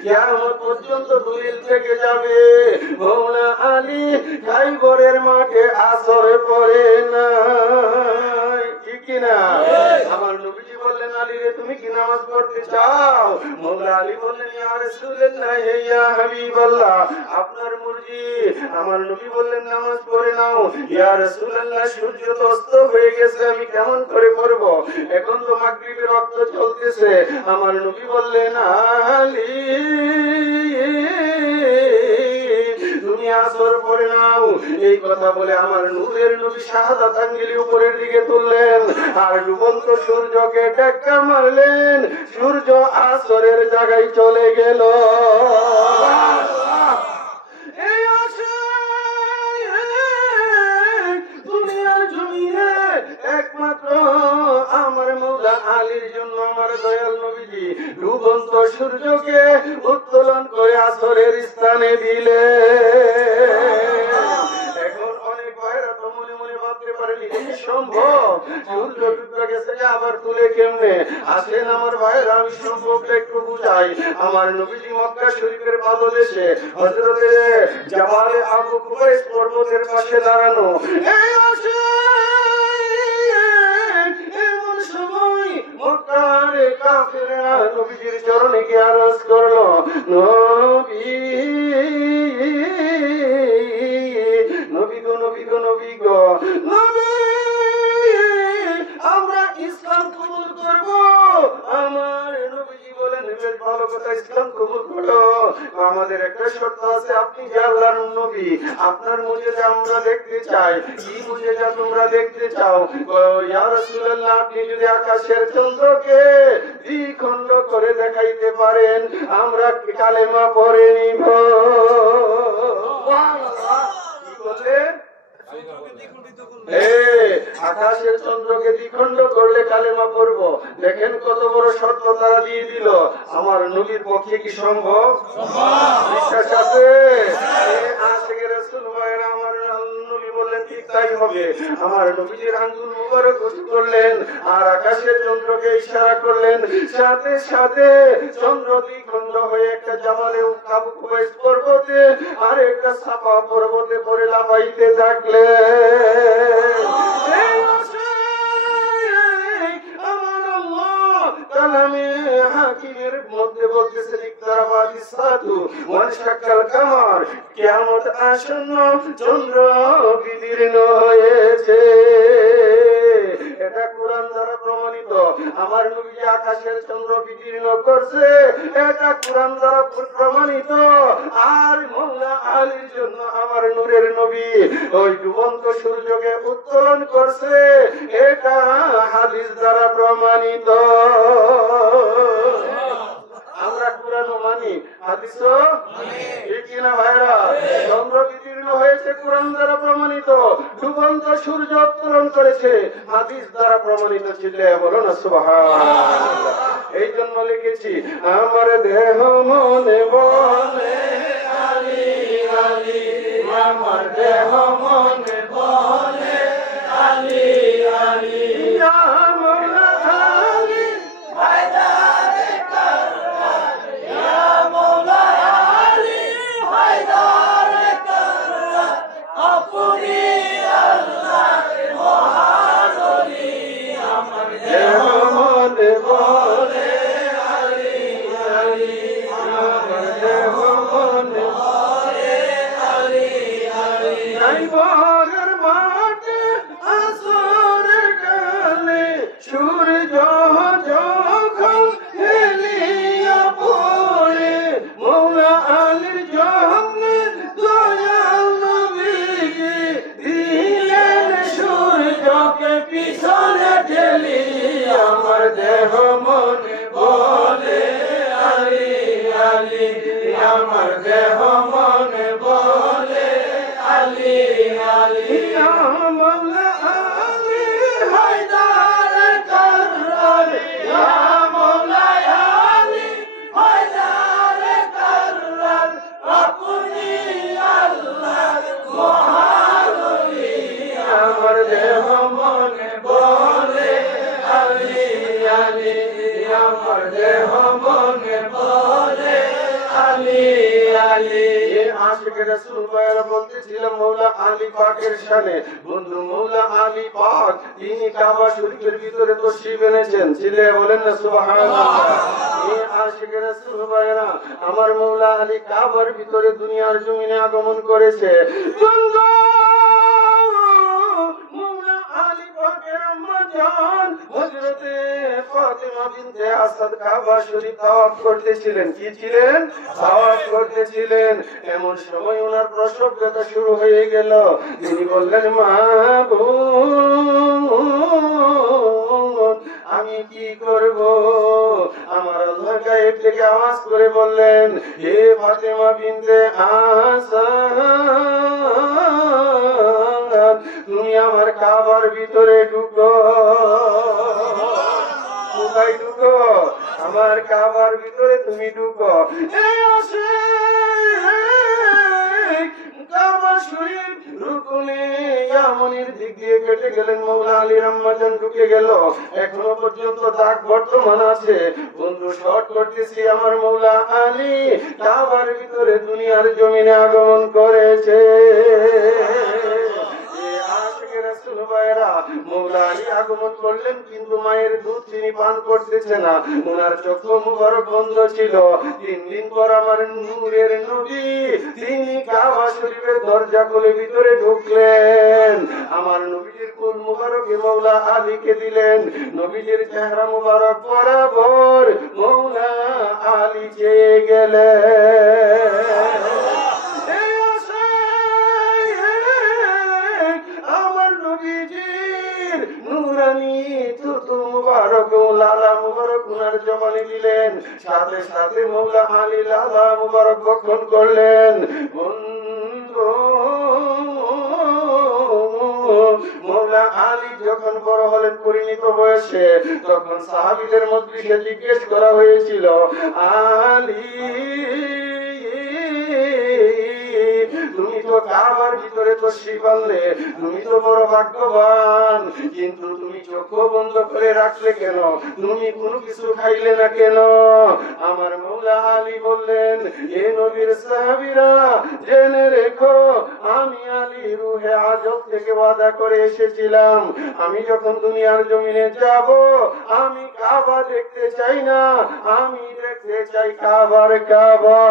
কিয়ামত পর্যন্ত দলিল থেকে যাবে, মওলা আলী খাইবরের মাঠে আসরে পড়ে নাই। ঠিক কিনা? আমার নবীজি বললেন, আলী রে তুমি কি নামাজ পড়তে চাও? মওলা আলী বললেন, ইয়া রাসূলুল্লাহ, ইয়া হাবিবাল্লাহ, আপনার মর্জি। আমার নবী বললেন, নামাজ পড়ে নাও। ইয়া রাসূলুল্লাহ, সূর্য তো অস্ত হয়ে গেছে, আমি কেমন করে পড়ব? এখন তো মাগরিবের রক্ত চলতেছে। আমার নবী বললেন, আলী তুমি আসর পড়ে নাও। এই কথা বলে আমার নূরের নবী শাহাদাত আঙ্গুলি উপরের দিকে তুললেন আর ডুবন্ত সূর্যকে টেক্কা মারলেন। সূর্য আসরের জায়গায় চলে গেল। দুনিয়ার জমিনে একমাত্র আমার মওলা আলীর জন্য আমার দয়াল নবীজি ডুবন্ত সূর্যকে উত্তোলন করে আসরের স্থানে দিলে। এখন অনেক ভাইরা তো মনে মনে ভাবতে পারেন এটা সম্ভব, সূর্য ডুবে গেছে আবার তুলে কেমনে? আসেন আমার ভাইরা, আমি সম্ভবটা একটু বুঝাই। আমার নবীজি মক্কা শরীফের পাদদেশে হযরতে জাবালে আবু কুবাইস পর্বতের পাশে দাঁড়ানো। এই আসে এমন সময় মক্কার কাফেররা নবীজির চরণে গিয়ে আরজ করলো, নবী নবী গো, নবী গো, নবী গো, নবী আমরা ইসলাম কবুল করব। আমার নবীজি বলেন, বেশ ভালো কথা, ইসলাম কবুল করো, আমাদের একটা শর্ত আছে, আপনি যে আল্লাহর নবী, আপনার মুজিজা আমরা দেখতে চাই। কি মুজিজা তোমরা দেখতে চাও? ইয়া রাসূলুল্লাহ, আপনি যদি আকাশের চন্দ্রকে দ্বিখণ্ড করে দেখাইতে পারেন, আমরা কালেমা পড়ে নিব। সুবহানাল্লাহ। কি বললেন? আকাশের চন্দ্রকে দ্বিখণ্ড করলে কালেমা পড়ব। দেখেন কত বড় শর্ত তারা দিয়ে দিল। আমার নবীর পক্ষে কি সম্ভব? বিশ্বাস আছে? আশিকে রাসূল ভাইরা আমার নবী বললেন ঠিক তাই হবে। আমার নবীজির আঙ্গুল মুবারক উঁচু করলেন আর আকাশের চন্দ্রকে ইশারা করলেন, সাথে সাথে চন্দ্র দ্বিখণ্ড হয়ে একটা জামালে আবু কুবাইস পর্বতে আর একটা সাফা পর্বতে পড়ে লাফাইতে থাকলে। আমার আল্লাহ কালামে হাকিমের মধ্যে বলতেছেন, ইকতারাবাতিস সাআতু ওয়ানশাক্কাল কামার, কিয়ামত আসন্ন, চন্দ্র বিদীর্ণ হয়েছে। এটা কোরআন দ্বারা প্রমাণিত। আমার নবী আকাশের চন্দ্র বিদীর্ণ করছে, এটা কোরআন দ্বারা প্রমাণিত। আর মওলা আলীর জন্য আমার নূরের নবী ওই ডুবন্ত সূর্যকে উত্তোলন করছে, এটা হাদিস দ্বারা প্রমাণিত। আমরা কোরআন মানি, হাদিসও মানি। ঠিক কিনা ভাইরা? চন্দ্র বিদীর্ণ হয়েছে, কোরআন দ্বারা প্রমাণিত। ডুবন্ত সূর্য উত্তোলন করেছে, হাদিস দ্বারা প্রমাণিত। চিল্লায়া বলো না সুবহানাল্লাহ। এই জন্য লিখেছি, আমার দেহ মনে বলে আলী আলী, আমার দেহ মনে বলে আলী আলী, আমার আলী হায়দারে কাররার, ইয়া মওলা আলী হায়দারে কাররার, আপনি আল্লাহর মহান ওলি, আমার দেহ মনে বলে আলী আলী, আমার দেহ মনে বলে আলী আলী, আলী আমার দেহ মন বলে আলী আলী মাওলা আলী হায়দার কররার ইয়া মাওলা আলী হায়দার কররার আপনি আল্লাহর মহাবলী আমার দেহ মন বলে আলী আলী আমার দেহ মন বলে আলী আলী আশিক রাসূল ভাইরা বলতেছিলাম মওলা আলী পাকের শানে বন্ধু মওলা আলী পাক তিনি কাবা শরীফের ভিতরে তশরিফ এনেছেন চিল্লে বলেন না সুবহানাল্লাহ এই আশিক রাসূল ভাইরা আমার মওলা আলী কাবার ভিতরে দুনিয়ার জমিনে আগমন করেছে বন্ধু মওলা আলী পাকের আম্মা জান হযরতে ফাতেমা বিনতে আসাদ কাবা শরীফ তাওয়াফ করতেছিলেন কি ছিলেন তাওয়াফ করতেছিলেন এমন সময় ওনার প্রসব ব্যথা শুরু হয়ে গেল তিনি বললেন মাবুদ আমি কি করব আমার আল্লাহ গায়েব থেকে আওয়াজ করে বললেন হে ফাতেমা বিনতে আসাদ তুমি আমার কাবার ভিতরে ঢুকো কোথায় ঢুকো আমার কাবার ভিতরে তুমি ঢুকো কাবা শরীফ রুকনে ইয়ামানির দিক দিয়ে কেটে গেলেন মওলা আলীর আম্মা জান ঢুকে গেল এখনো পর্যন্ত দাগ বর্তমান আছে বন্ধু শর্ট করতেছি আমার মওলা আলী কাবার ভিতরে দুনিয়ার জমিনে আগমন করেছে রাসূল ভাইরা মওলা আলী আগমন করলেন কিন্তু মায়ের দুধ তিনি পান করতেছে না ওনার চক্ষু মুবারক বন্ধ ছিল 3 দিন পর আমার নূরের নবী তিনি কাবা শরীফের দরজা খুলে ভিতরে ঢুকলেন আমার নবীর কুল মুবারকে মওলা আলীকে দিলেন নবীর চেহারা মুবারক বরাবর মওলা আলী চেয়ে গেলেন লালা মুবারক উনার জবানে দিলেন সাথে সাথে মওলা আলী লালা মুবারক বক্ষণ করলেন মওলা আলী যখন বড় হলেন পরিণত বয়সে তখন সাহাবীদের মজলিসে জিজ্ঞেস করা হয়েছিল আলী তুমি তো কাবার ভিতরে তশরিফ আনলে তুমি তো বড় ভাগ্যবান কিন্তু তুমি চোখ বন্ধ করে রাখলে কেন তুমি কোনো কিছু খাইলে না কেন আমার মওলা আলী বললেন হে নবীর সাহাবীরা জেনে রেখো আমি আলী রূহে আজব থেকে ওয়াদা করে এসেছিলাম আমি যখন দুনিয়ার জমিনে যাব আমি কাবা দেখতে চাই না আমি দেখতে চাই কাবার কাবা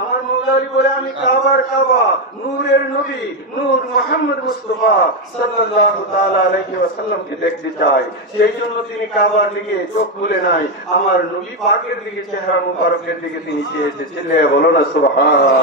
আমার মওলা আলী বলে আমি কাবার কাবা নূরের নবী নূর মুহাম্মদ মুস্তাফা সাল্লাল্লাহু তাআলা আলাইহি ওয়াসাল্লামকে দেখতে চাই সেই জন্য তিনি কাবার দিকে চোখ খুলে নাই আমার নবী পাকের দিকে চেহারা মুবারকের দিকে তিনি চেয়েছে চিল্লায়ে বলো না সুবহানাল্লাহ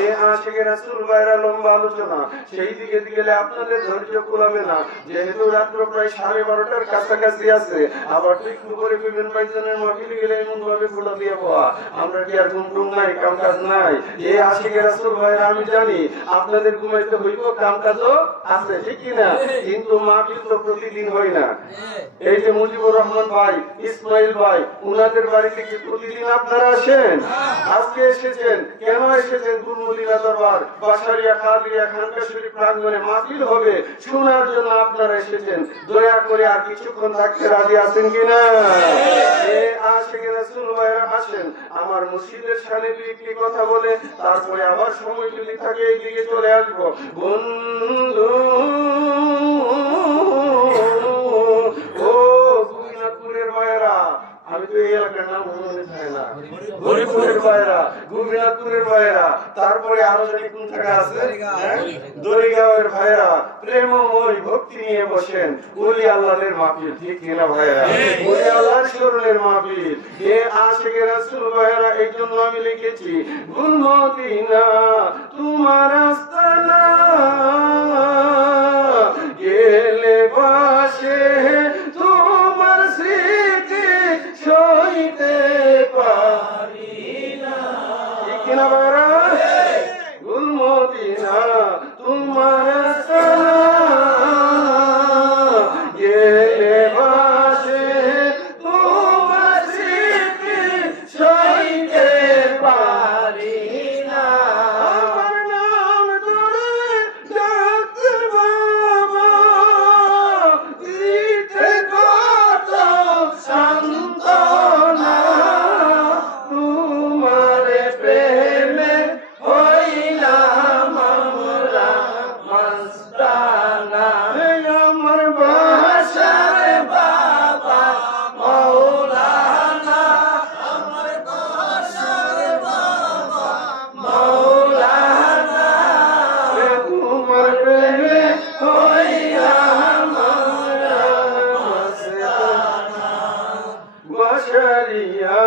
এই আশিকে রাসূল ভাইরা লম্বা আলোচনা সেই দিকে গেলে আপনাদের ধৈর্য কুলাবে না যেহেতু রাত্র প্রায় 12:30টার কাছাকাছি আছে আবার ঠিক দুপুরে বিভিন্ন ভাইজনের মাহফিলে গেলে এমন ভাবে খোলা দিয়ে বয়া আমরা কি আর ঘুম নাই কামকাজ নাই এই আশিকে রাসূল ভাইরা আমি জানি আপনাদের ঘুমাইতে হইব কামকাজও আছে ঠিক কি না কিন্তু মাহফিল তো প্রতিদিন হয় না এই যে মুজিবুর রহমান ভাই ইসমাইল ভাই উনাদের বাড়িতে কি প্রতিদিন আপনারা আসেন আজকে এসেছেন কেন এসেছেন গুরমুলিলা দরবার বাসারিয়া কাদিয়া খানকা শরীফ প্রাঙ্গণে মাহফিল হবে শোনার জন্য আপনারা এসেছেন দয়া করে আর কিছুক্ষণ থাকতে রাজি আছেন কিনা এই আশিকে রাসূল ভাইরা আসেন আমার মুর্শিদের শানে দুইটি কথা বলে তারপরে আবার সময় যদি থাকে এই দিকে চলে আসবো বন্ধু ও গুইনাথপুরের ভাইরা আমি তো এই এলাকার নাম মনে থাকে না হরিপুরের ভাইরা গোপীনাথপুরের ভাইরা, তারপরে আরো জানি কোন জায়গা আছে, দড়িগাঁওয়ের ভাইরা প্রেমময় ভক্তি নিয়ে বসেন। ওলি আল্লাহর মাহফিল, ঠিক কিনা ভাইরা? ওলি আল্লাহর স্মরণের মাহফিল। এ আশিকে রাসূল ভাইরা, এই জন্য আমি লিখেছি গুলমদিনা তোমার আস্তানা, গেলে বাসে তোমার স্মৃতি সইতে পারি না, ঠিক কিনা ভাইরা? গুলমদিনা তোমার আস্তানা, গেলে বাসে তোমার স্মৃতি সইতে পারি না। আমার নাম ধরে ডাকতে বাবা, দিতে কত সান্ত্বনা, তোমার প্রেমে হইলাম আমরা মাস্তানা। আমার বাসার বাবা মাওলানা, আমার বাসার বাবা মাওলানা, তোমার প্রেমে হইলাম আমরা মাস্তানা। বাসারিয়া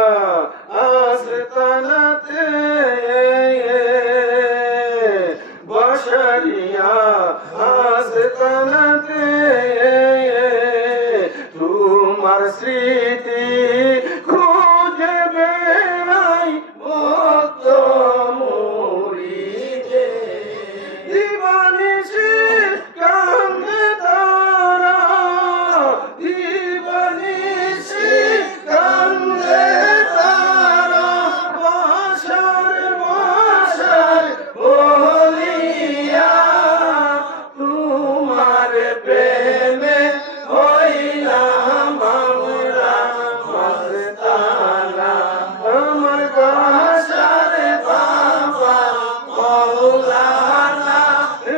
আস্তানাতে, বাসারিয়া আস্তানাতে, তোমার স্মৃতি খুঁজে বেড়াই ভক্ত মুরিদে, দিবানিশি কান্দে তারা, দিবানিশি কান্দে তারা, বাসার বাসার বলিয়া, তোমার প্রেমে হইলাম আমরা মাস্তানা। আমার বাসার বাবা মাওলানা,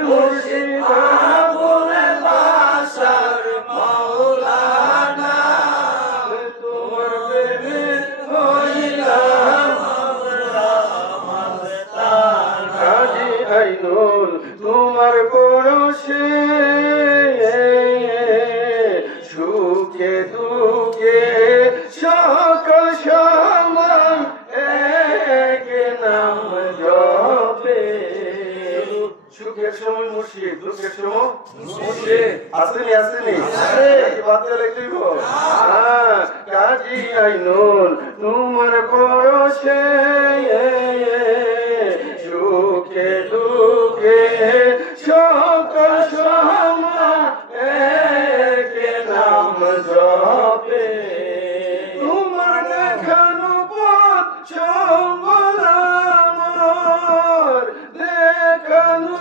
মুর্শিদ আবুল বাসার মাওলানা, তোমার প্রেমে হইলাম আমরা মাস্তানা। কাজী আইনুল তোমার পরশে, সুখে দুঃখে সকল সময় এক নাম জপে। সুখের সময় মুর্শিদ, দুঃখের সময় মুর্শিদ। আসেনি আসেনি বাদ লিখব। কাজী আইনুল তোমার পরশে, সুখে দুঃখে সকল সময় এক নাম জপে। তোমার দেখানো পথ সম্বল আমার, দেখানো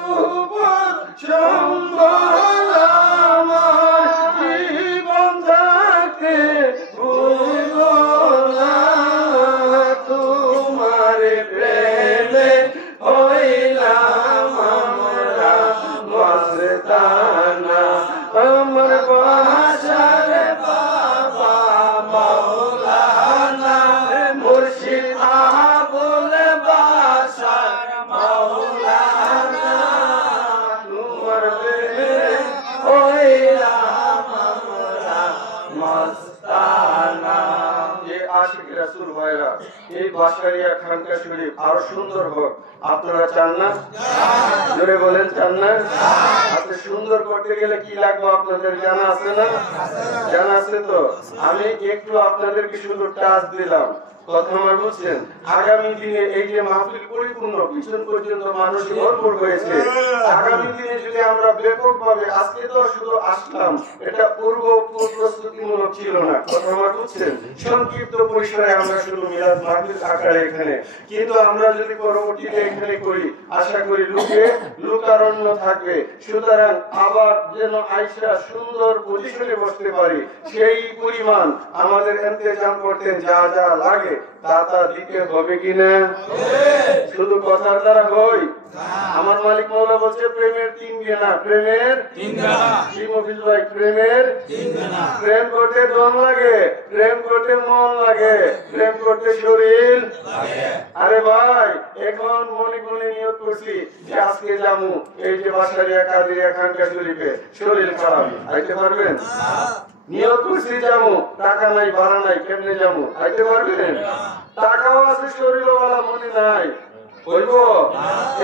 পথ সম্বল আমার, জীবন থাকতে ভুলব না, তোমার প্রেমে হইলাম আমরা মাস্তানা। আমার বাসার বাবা মাওলানা, মুর্শিদ আবুল বাসার মাওলানা, তোমার প্রেমে হইলাম আমরা মাস্তানা। যে আশিক রাসূল ভাইরা, এই বাসারিয়া খানকা শরীফ আরো সুন্দর হোক, আপনারা চান না? জোরে বলেন, চান না? আচ্ছা, সুন্দর করতে গেলে কি লাগবে আপনাদের জানা আছে না? জানা আছে তো? আমি একটু আপনাদেরকে শুধু টাচ দিলাম, কথা আমার বুঝছেন? আগামী দিনে এই যে মাহফিল পরিপূর্ণ, পিছন পর্যন্ত মানুষ ভরপুর হয়েছে, আগামী দিনে যদি আমরা ব্যাপকভাবে, আজকে তো শুধু আসলাম, এটা পূর্ব প্রস্তুতিমূলক ছিল না, কথা আমার বুঝছেন? সংক্ষিপ্ত পরিসরে আমরা শুধু মিলাদ মাহফিল আকারে এখানে, কিন্তু আমরা যদি পরবর্তীতে এখানে করি, আশা করি লোকারণ্য থাকবে। সুতরাং আবার যেন আইসা সুন্দর পজিশনে বসতে পারি, সেই পরিমাণ আমাদের ইন্তজাম করতেন, যা যা লাগে লাগে তা দিতে হবে কিনা? শুধু কথার দ্বারা হয়? আমার মালিক মাওলা বলছে প্রেমের 3 গানা, প্রেমের 3 গানা। কি মফিজ ভাই, প্রেমের 3 গানা। প্রেম করতে দম লাগে, প্রেম করতে মন লাগে, প্রেম করতে শরীর লাগে। আরে ভাই, এখন মনে মনে নিয়ত করছি যে আজকে যাবো এই যে বাসারিয়া কাদিরিয়া খানকা শরীফে, শরীর খারাপ, আইতে পারবেন? নিয়ত করছি যাবো, টাকা নাই, ভাড়া নাই, কেমনে যাবো? আইতে পারবেন? টাকাও আছে, শরীরও ভালো, মনে নাই, বলবো?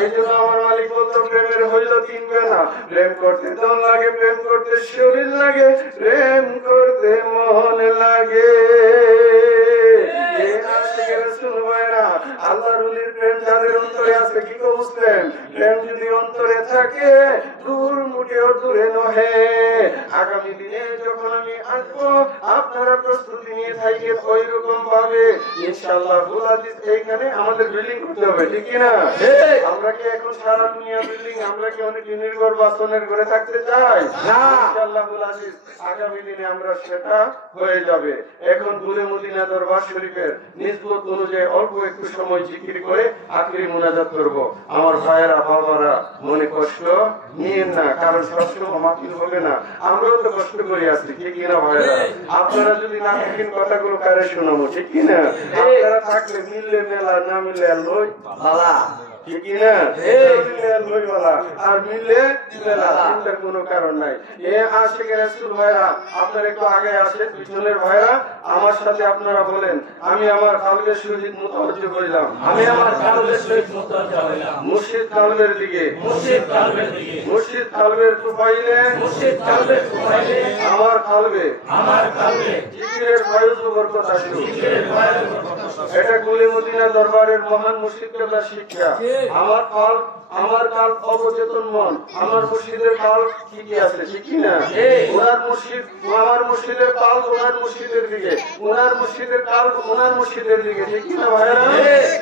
এই জন্য আমার মালিক বলতো প্রেমের হইল 3 গানা, প্রেম করতে দম লাগে, প্রেম করতে শরীর লাগে, প্রেম করতে মন লাগে। আল্লাহর ওলির প্রেম যাদের অন্তরে আছে, কি গো মুসলিম, প্রেম যদি অন্তরে থাকে দূর মুটেও দূরে নহে। আগামী দিনে যখন আমি আসবো আপনারা প্রস্তুতি নিয়ে থাকেন ওই রকম ভাবে ইনশাআল্লাহ। এইখানে আমাদের বিল্ডিং করতে হবে, ঠিক কিনা? আমরা কি এখন সারা দুনিয়া বিল্ডিং, আমরা কি অনেক দিনের ঘর বাসনের ঘরে থাকতে চাই না? ইনশাআল্লাহ আগামী দিনে আমরা সেটা হয়ে যাবে। এখন গুলে মদিনা দরবার শরীফের নিসবত অনুযায়ী অল্প একটু সময় জিকির করে আখিরি মুনাজাত করব। আমার ভাইয়েরা বাবারা মনে কষ্ট নিয়েন না, কারণ সবসময় মাহফিল হবে না, আমরাও তো কষ্ট করে আছি, ঠিক কিনা ভাইয়েরা? আপনারা যদি না থাকেন কথাগুলো কারে শোনাবো, ঠিক কিনা? আপনারা থাকলে মিললে মেলা, না মিললে লই বালা, ঠিক কিনা? আর মিললে মেলা, চিন্তার কোনো কারণ নাই। আশিকের রাসূল ভাইরা আপনারা একটু আগে আসেন, পিছনের ভাইরা আমার সাথে আপনারা বলেন, আমি আমার কালবের সহিত মুতাওয়াজ্জিহ হইলাম, আমি আমার কালবের সহিত মুতাওয়াজ্জিহ হইলাম মুর্শিদ কালবের দিকে, মুর্শিদ কালবের দিকে, মুর্শিদ কালবের তুফাইলে, মুর্শিদ কালবের তুফাইলে আমার কালবে, আমার কালবে জিকিরের ফয়জ ও বরকত আসুক, জিকিরের ফয়জ ও বরকত আসুক। এটা গুলে মদিনা দরবারের মহান মুর্শিদ কেবলার শিক্ষা। আমার কাল অবচেতন মন, আমার মুর্শিদের কাল ঠিকই আছে, ঠিক কিনা? ওনার মুর্শিদ, আমার মুর্শিদের কাল ওনার মুর্শিদের দিকে, ওনার মুর্শিদের কাল ওনার মুর্শিদের দিকে, ঠিক কিনা ভাইরা?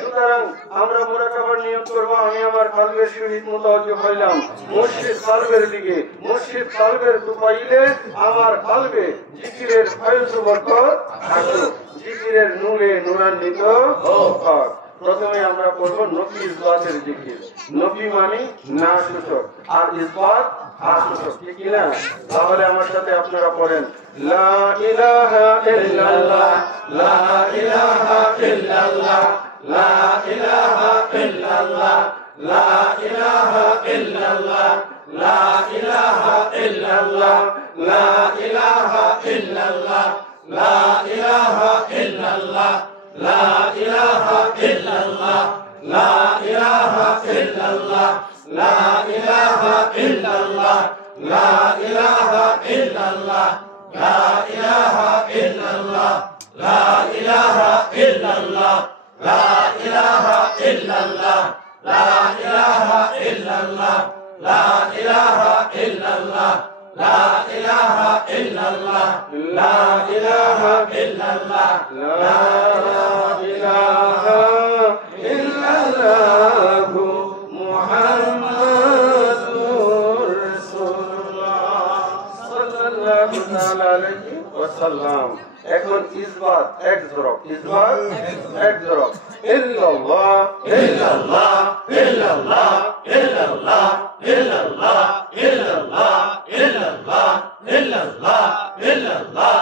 সুতরাং আমরা মুরাকাবার নিয়ত করবো, আমি আমার কালবের সহিত মুতাওয়াজ্জিহ হইলাম মুর্শিদ কালবের দিকে, মুর্শিদ কালবের তুফাইলে আমার কালবে জিকিরের ফয়জ ও বরকত আসুক, জিকিরের নূরে নূরান্বিত হোক। প্রথমে আমরা পড়বো নফি ইসবাতের জিকির। নফি মানে না সূচক, আর ইসবাত আসূচক, ঠিক কিনা? তাহলে আমার সাথে আপনারা পড়েন, লা ইলাহা ইল্লাল্লাহ, লা ইলাহা ইল্লাল্লাহ, লা ইলাহা ইল্লাল্লাহ, লা ইলাহা ইল্লাল্লাহ, লা ইলাহা ইল্লাল্লাহ, লা ইলাহা ইল্লাল্লাহ, লা ইলাহা ইল্লাল্লাহ, লা ইলাহা ইল্লাল্লাহ, লা ইলাহা ইল্লাল্লাহ, লা ইলাহা ইল্লাল্লাহ, লা ইলাহা ইল্লাল্লাহ, লা ইলাহা ইল্লাল্লাহ, লা ইলাহা ইল্লাল্লাহ, লা ইলাহা ইল্লাল্লাহ, লা ইলাহা ইল্লাল্লাহ, লা ইলাহা ইল্লাল্লাহ, লা ইলাহা ইল্লাল্লাহ, লা ইলাহা ইল্লাল্লাহ, লা ইলাহা ইল্লাল্লাহ মুহাম্মাদুর রাসূলুল্লাহ সাল্লাল্লাহু আলাইহি ওয়াসাল্লাম। এখন ইসবাত এক জরব, ইসবাত এক জরব, ইল্লাল্লাহ ইল্লাল্লাহ ইল্লাল্লাহ ইল্লাল্লাহ ইল্লাল্লাহ ইল্লাল্লাহ ইল্লাল্লাহ ইল্লাল্লাহ ইল্লাল্লাহ ইল্লাল্লাহ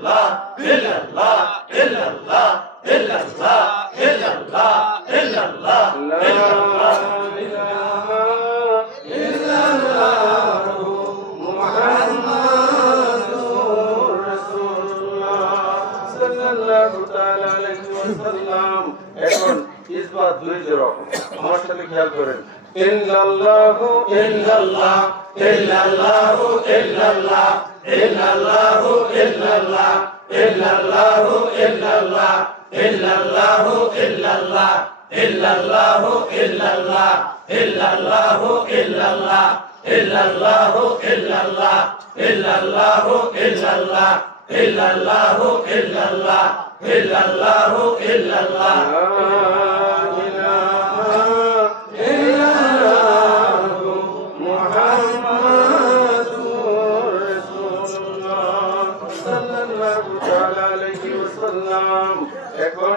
ইল্লাল্লাহ ইল্লাল্লাহ ইল্লাল্লাহ ইল্লাল্লাহ ইল্লাল্লাহ লা ইলাহা ইল্লাল্লাহ মুহাম্মাদুর রাসূলুল্লাহ সাল্লাল্লাহু তাআলা আলাইহি ওয়াসাল্লাম। এখন ইসবাত দুই জরব, আমার সাথে খেয়াল করেন, ইল্লাল্লাহু ইল্লাল্লাহ ইল্লাল্লাহু ইল্লাল্লাহ ইল্লাল্লাহু ইল্লাল্লাহ ইল্লাল্লাহু ইল্লাল্লাহ ইল্লাল্লাহু ইল্লাল্লাহ ইল্লাল্লাহু ইল্লাল্লাহ ইল্লাল্লাহু ইল্লাল্লাহ ইল্লাল্লাহু ইল্লাল্লাহ ইল্লাল্লাহু ইল্লাল্লাহ ইল্লাল্লাহু ইল্লাল্লাহ ইল্লাল্লাহু ইল্লাল্লাহ এখন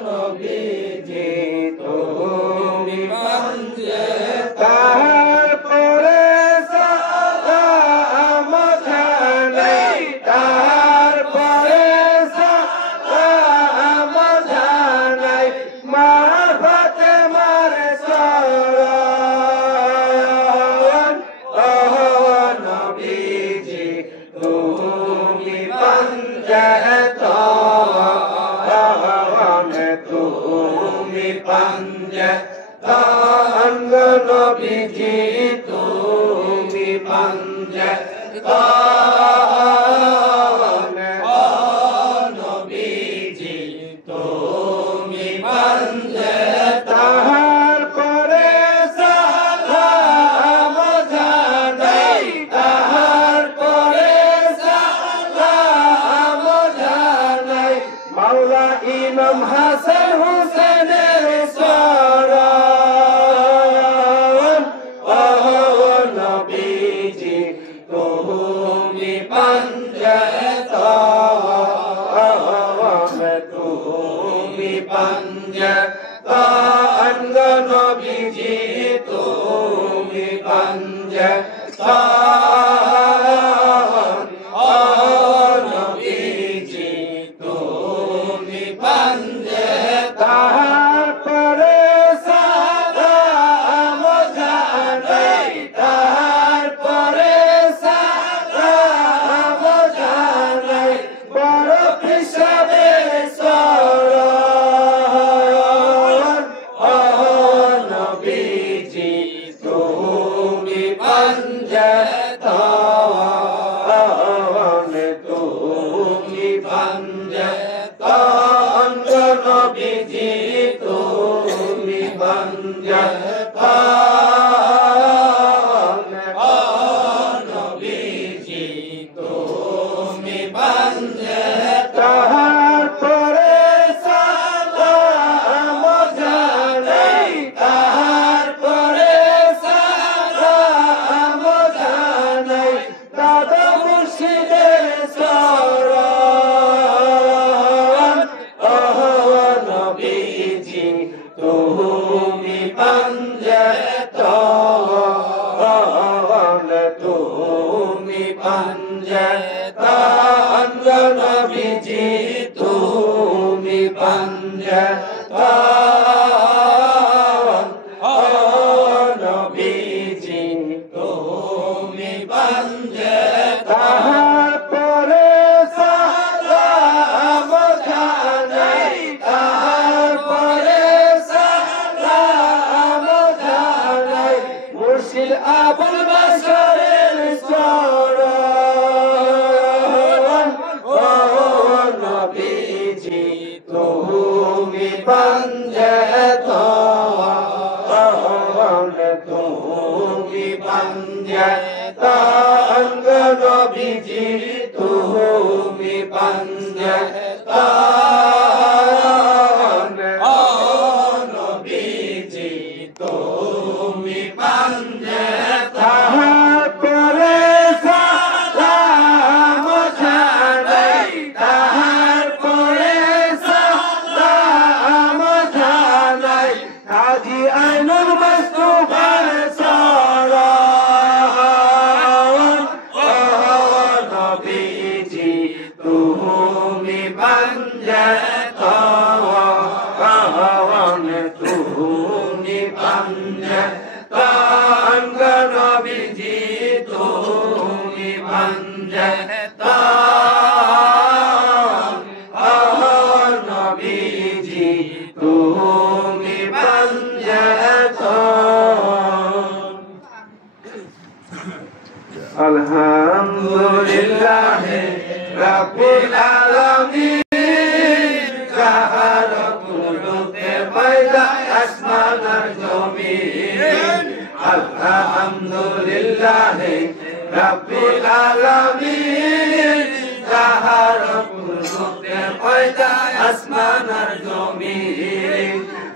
নবীজি তুমি পাঞ্জে তারপরে সালাম জানাই তারপরে সালাম জানাই মা ফাতেমার চরণ ও নবীজি তুমি পাঞ্জে তুমি পাঞ্জে তাঙ্গ নবীজি তুমি পাঞ্জে নবীজি তুমি পাঞ্জে তাহার পরে সালাম জানাই তাহার পরে সালাম জানাই মাওলা ইমাম হাসান হুসেনের চরণ ও নবীজি তুমি পাঞ্জে তুমি পাঞ্জে তাঙ্গ নবীজি তুমি পাঞ্জে ও নবীজি তুমি পাঞ্জে তারপরে সালাম জানাই তারপরে সালাম জানাই বড় হিসাবের চরণ ও নবীজি তুমি পাঞ্জে তুমি পাঞ্জে তাঙ্গ নবীজি তুমি পাঞ্জে ও নবীজি তুমি পাঞ্জে তারপরে সালাম জানাই তারপরে সালাম জানাই দাদা মুর্শিদের চরণ ও নবীজি তুমি পাঞ্জে তুমি পাঞ্জে তাঙ্গ নবীজি তুমি পাঞ্জে ও নবীজি তুমি পাঞ্জে তারপরে সালাম জানাই তারপরে সালাম জানাই মুর্শিদ আবুল বাশরের চরণ ও নবীজি তুমি পাঞ্জে তুমি পাঞ্জে তাঙ্গ নবীজি তুমি পাঞ্জে ও নবীজি তুমি পাঞ্জে তারপরে সালাম জানাই তারপরে সালাম জানাই হাজী আইনুল মুস্তাফার চরণ ও নবীজি তুমি পাঞ্জে তুমি পাঞ্জে তাঙ্গ নবীজি তুমি পাঞ্জে ও নবীজি তুমি পাঞ্জে আলহামদুলিল্লাহ রাব্বিল আলামিন যাহার কুদরতে পয়দা আসমান আর জমিন আলহামদুলিল্লাহ রাব্বিল আলামিন যাহার কুদরতে পয়দা আসমান আর জমিন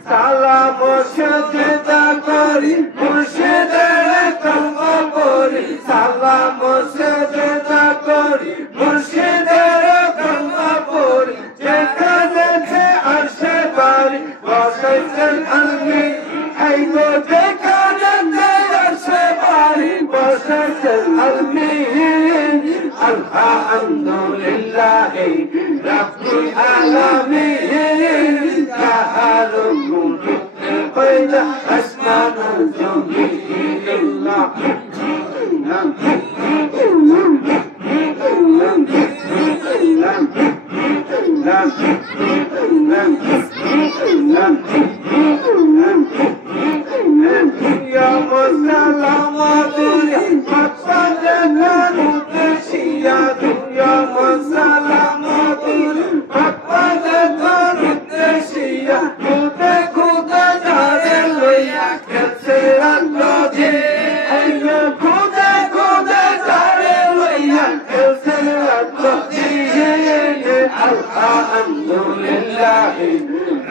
সালাম ও সাজদা করি মুর্শিদের কলমা পড়ি সালাম ও সাজদা করি মুর্শিদের লিল্লাহি রাব্বুল আলামিন তাহার গুরু হইলা আসমান জমিন লিল্লাহ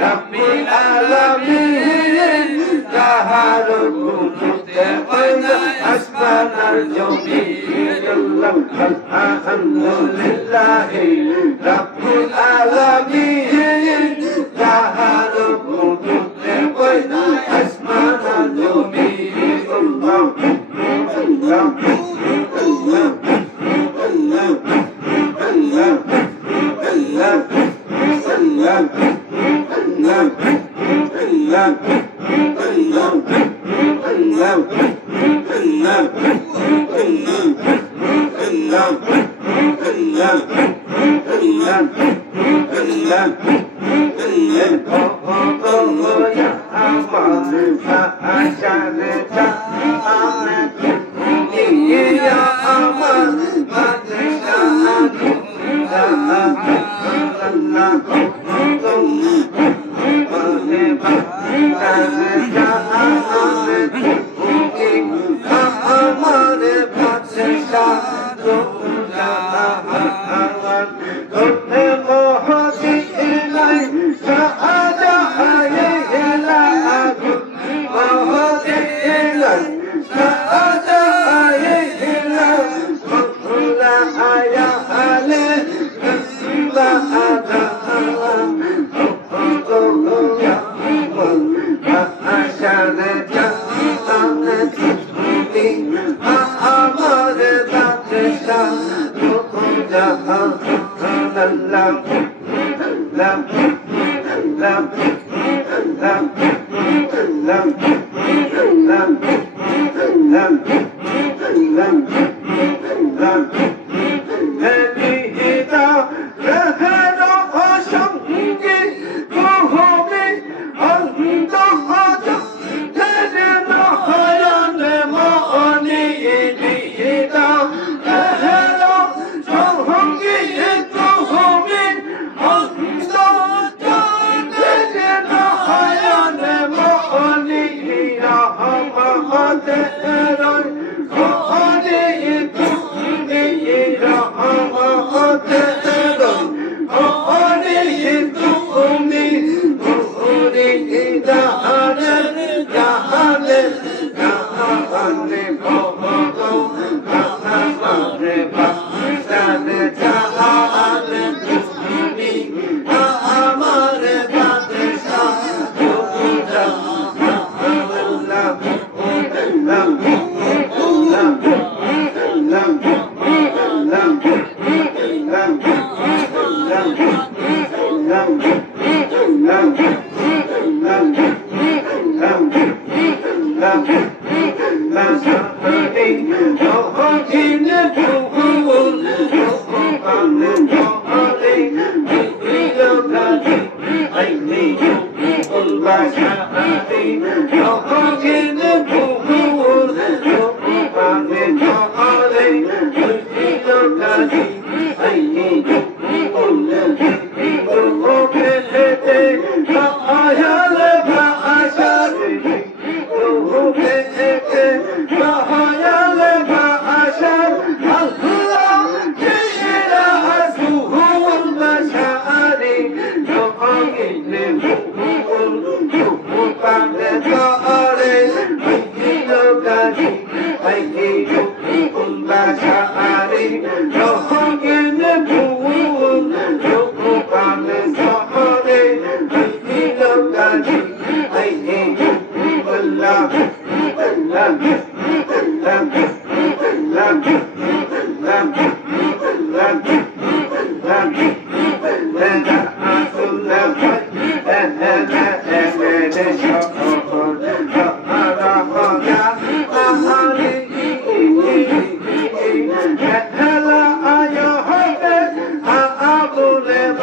Rabbil alamin tahar kunutte bayna asman ar jamin alhamdulillahi rabbil alamin tahar kunutte bayna asman ar jamin Allah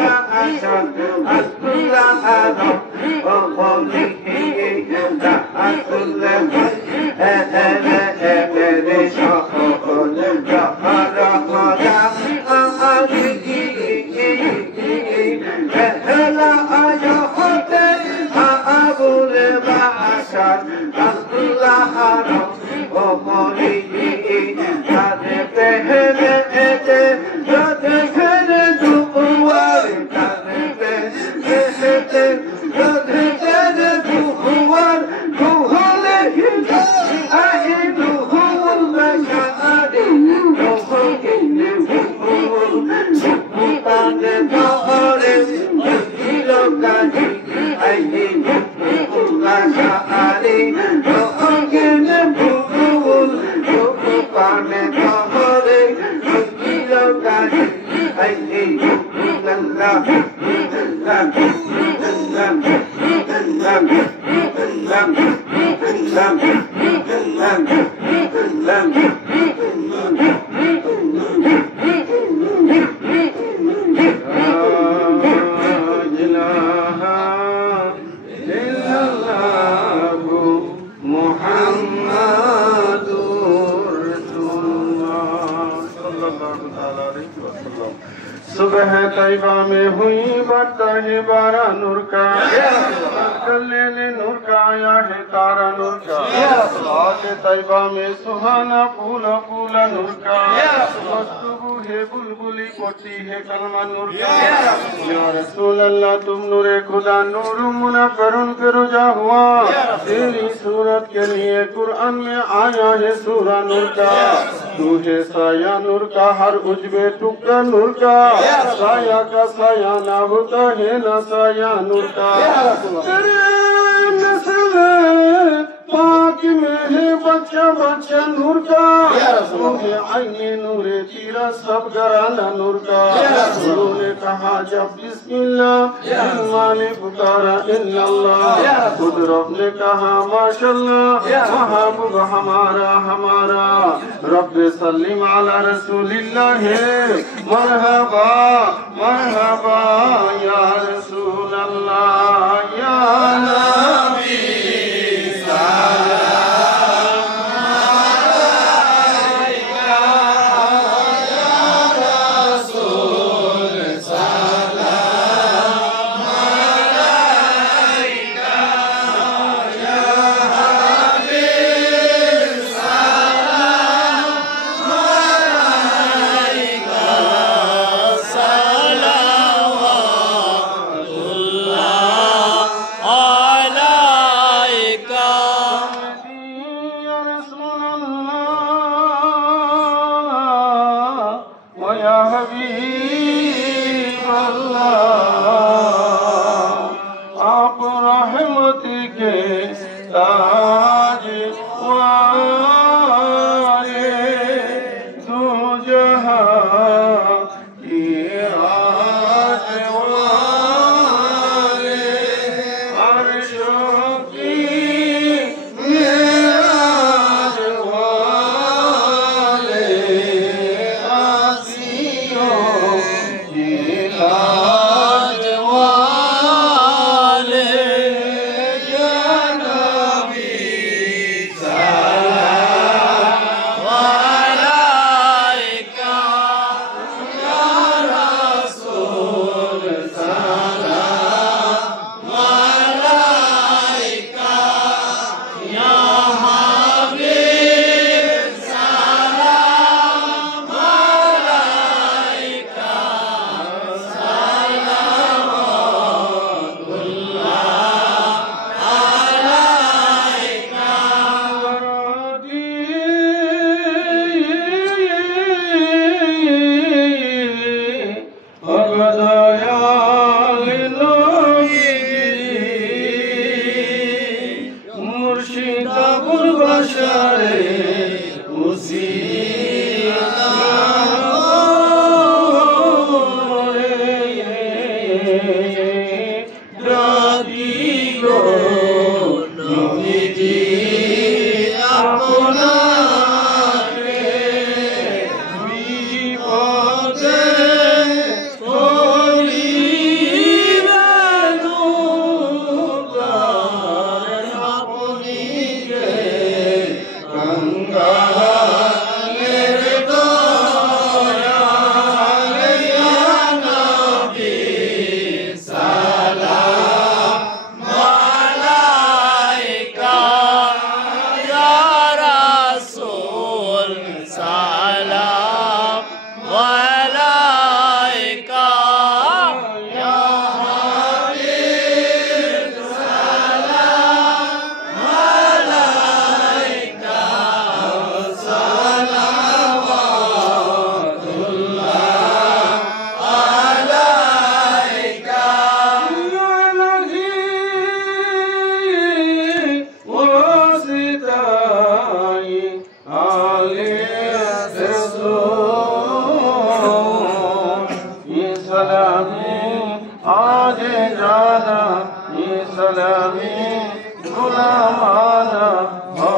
বাসার আল্লাহ ও বলি রাসূল রে সকল রহরা আলি হেলা আয়াতে আবুল বাসার আল্লাহ ও বলি তারে পেহলে এতে রাতে ঘরে দুয়ার তারে পেহলে রাতে ঘরে দুয়ার দুহলে আই দুহুল বাশারি দুহকে দুহুল সুতানে ধরে লোকানি আই দুহুল বাশারি দুহকে দুহুল সুতানে ধরে লোকানি আই सुबह तैबा में हुई बढ़ता है बारा नूर का लेने नूर का आया है तारा नूर का आज तैबा में सुहाना फूला फूला नूर का मस्तूबू है बुलबुली पड़ती है कलमा नूर का या रसूल अल्लाह तुम नूरे खुदा नूर मुनव्वरुन फिरोजा हुआ तेरी सूरत के लिए कुरान में आया है सूरा नूर का तू है साया नूर का हर उजबे टुकड़ा नूर का साया का साया ना होता है ना साया नूर का तेरे नस्ल पाक में है बच्चा बच्चा नूर का तुम्हें आईने नूरे तीरा सब घराना नूर का उन्होंने कहा जब बिस्मिल्लाह माने पुकारा इल्लल्लाह खुद रब ने कहा माशाल्लाह महबूब हमारा हमारा रब्बे सल्लिम अला रसूलिल्लाह मरहबा मरहबा या रसूल अल्लाह या नबी आज जाना ये सलामी गुलामाना हो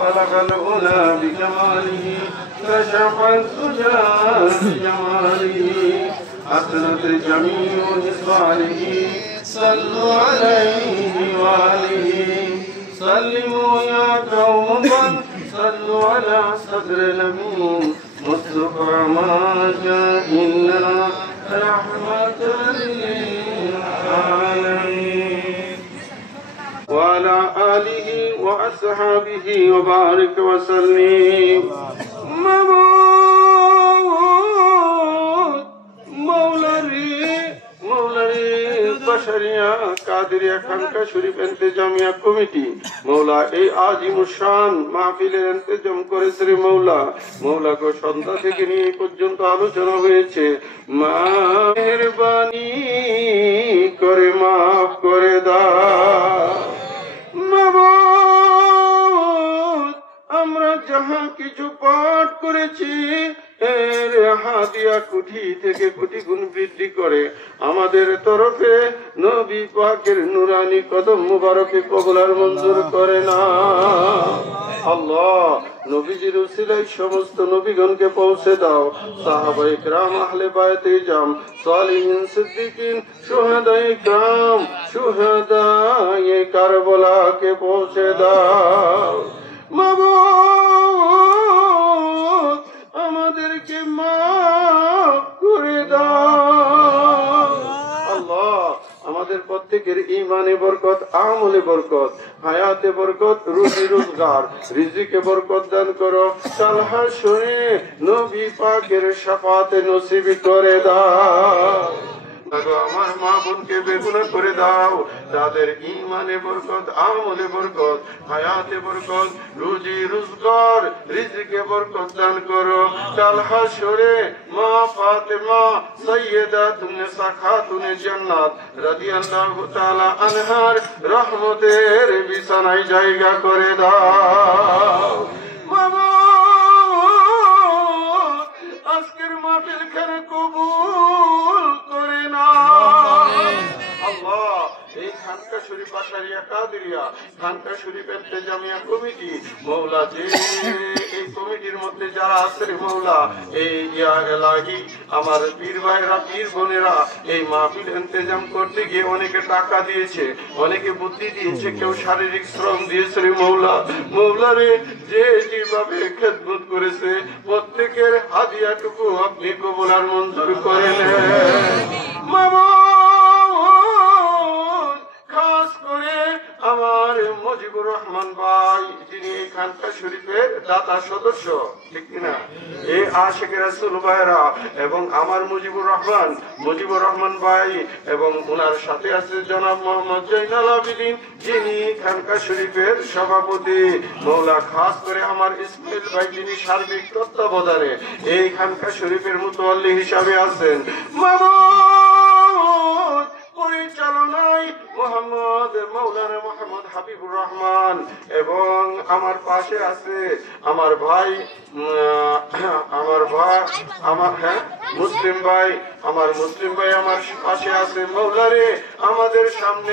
بلغ العلا بكماله كشف الدجى بجماله حسنت جميع خصاله صلوا عليه وآله سلموا يا قوم صلوا على صدر الأمين مصطفى ما جاء إلا رحمة للعالمين وعلى آله وأصحابه وبارك وسلم মৌলারি বাশারিয়া কাদেরিয়া খানকা শরীফ ইন্তেজামিয়া কমিটি মৌলা এই আজিমুশান মাহফিলের ইন্তেজাম করেছে রে মৌলা। মৌলা গো সন্ধ্যা থেকে নিয়ে এই পর্যন্ত আলোচনা হয়েছে, মেহেরবানি করে মাফ করে দাও। আমরা যাহা কিছু পাঠ করেছি এর হাদিয়া কোটি থেকে কোটি গুণ বৃদ্ধি করে আমাদের তরফে নবী পাকের নুরানি কদম মুবারকে কবুল আর মঞ্জুর করে না। আল্লাহ নবীজির উসিলায় সমস্ত নবীগণকে পৌঁছে দাও। সাহাবায়ে কেরাম, আহলে বায়তে জাম, সালিহিন, সিদ্দিকিন, শুহাদায়ে কেরাম, শুহাদায়ে কারবালাকে পৌঁছে দাও। মাবুদ আমাদেরকে মাফ করে দাও। আল্লাহ আমাদের প্রত্যেকের ঈমানে বরকত, আমলে বরকত, হায়াতে বরকত, রুজি রোজগার, রিজিকে বরকত দান করো। কাল হাশরে নবী পাকের শাফাতে নসিব করে দাও। আমার মা বোনকে বেগুনা করে দাও, তাদের ঈমানে বরকত, আমলে বরকত, হায়াতে বরকত, রুজি রোজগার, রিজিকে বরকত দান করো। কাল হাশরে মা ফাতেমা সাইয়্যিদাতুন নিসা খাতুনে জান্নাত রাদিয়াল্লাহু তাআলা আনহার রহমতের বিছানায় জায়গা করে দাও। বাবা আজকের মাহফিল খানে কবুল করে না। আল্লাহ এই খানকা শরীফ বাশারিয়া কাদেরিয়া খানকা শরীফ ইন্তেজামিয়া কমিটি মৌলা, যে এই কমিটির মধ্যে যারা আছে মৌলা, এই ইয়া এলাহি আমার পীর ভাইরা, পীর বোনেরা এই মাহফিল ইন্তেজাম করতে গিয়ে অনেকে টাকা দিয়েছে, অনেকে বুদ্ধি দিয়েছে, কেউ শারীরিক শ্রম দিয়েছে রে মৌলা। মৌলা রে যে যেভাবে খেদমত করেছে প্রত্যেকের হাদিয়াটুকু আপনি কবুল আর মঞ্জুর করে নেন। খাস করে আমার মুজিবুর রহমান ভাই, যিনি এই খানকা শরীফের দাতা সদস্য, ঠিক কিনা, এই আশিকে রাসূল ভাইরা এবং আমার মুজিবুর রহমান ভাই এবং ওনার সাথে আছে জনাব মোহাম্মদ জয়নাল আবেদিন, যিনি খানকা শরীফের সভাপতি। মৌলা খাস করে আমার ইসমাইল ভাই, যিনি সার্বিক তত্ত্বাবধানে এই খানকা শরীফের মুতাওয়াল্লি হিসাবে আছেন। পরিচালনায় মৌলানা মোহাম্মদ হাবিবুর রহমান এবং আমার পাশে আছে আমার ভাই মুসলিম ভাই, আমার পাশে আছে। মৌলারে আমাদের সামনে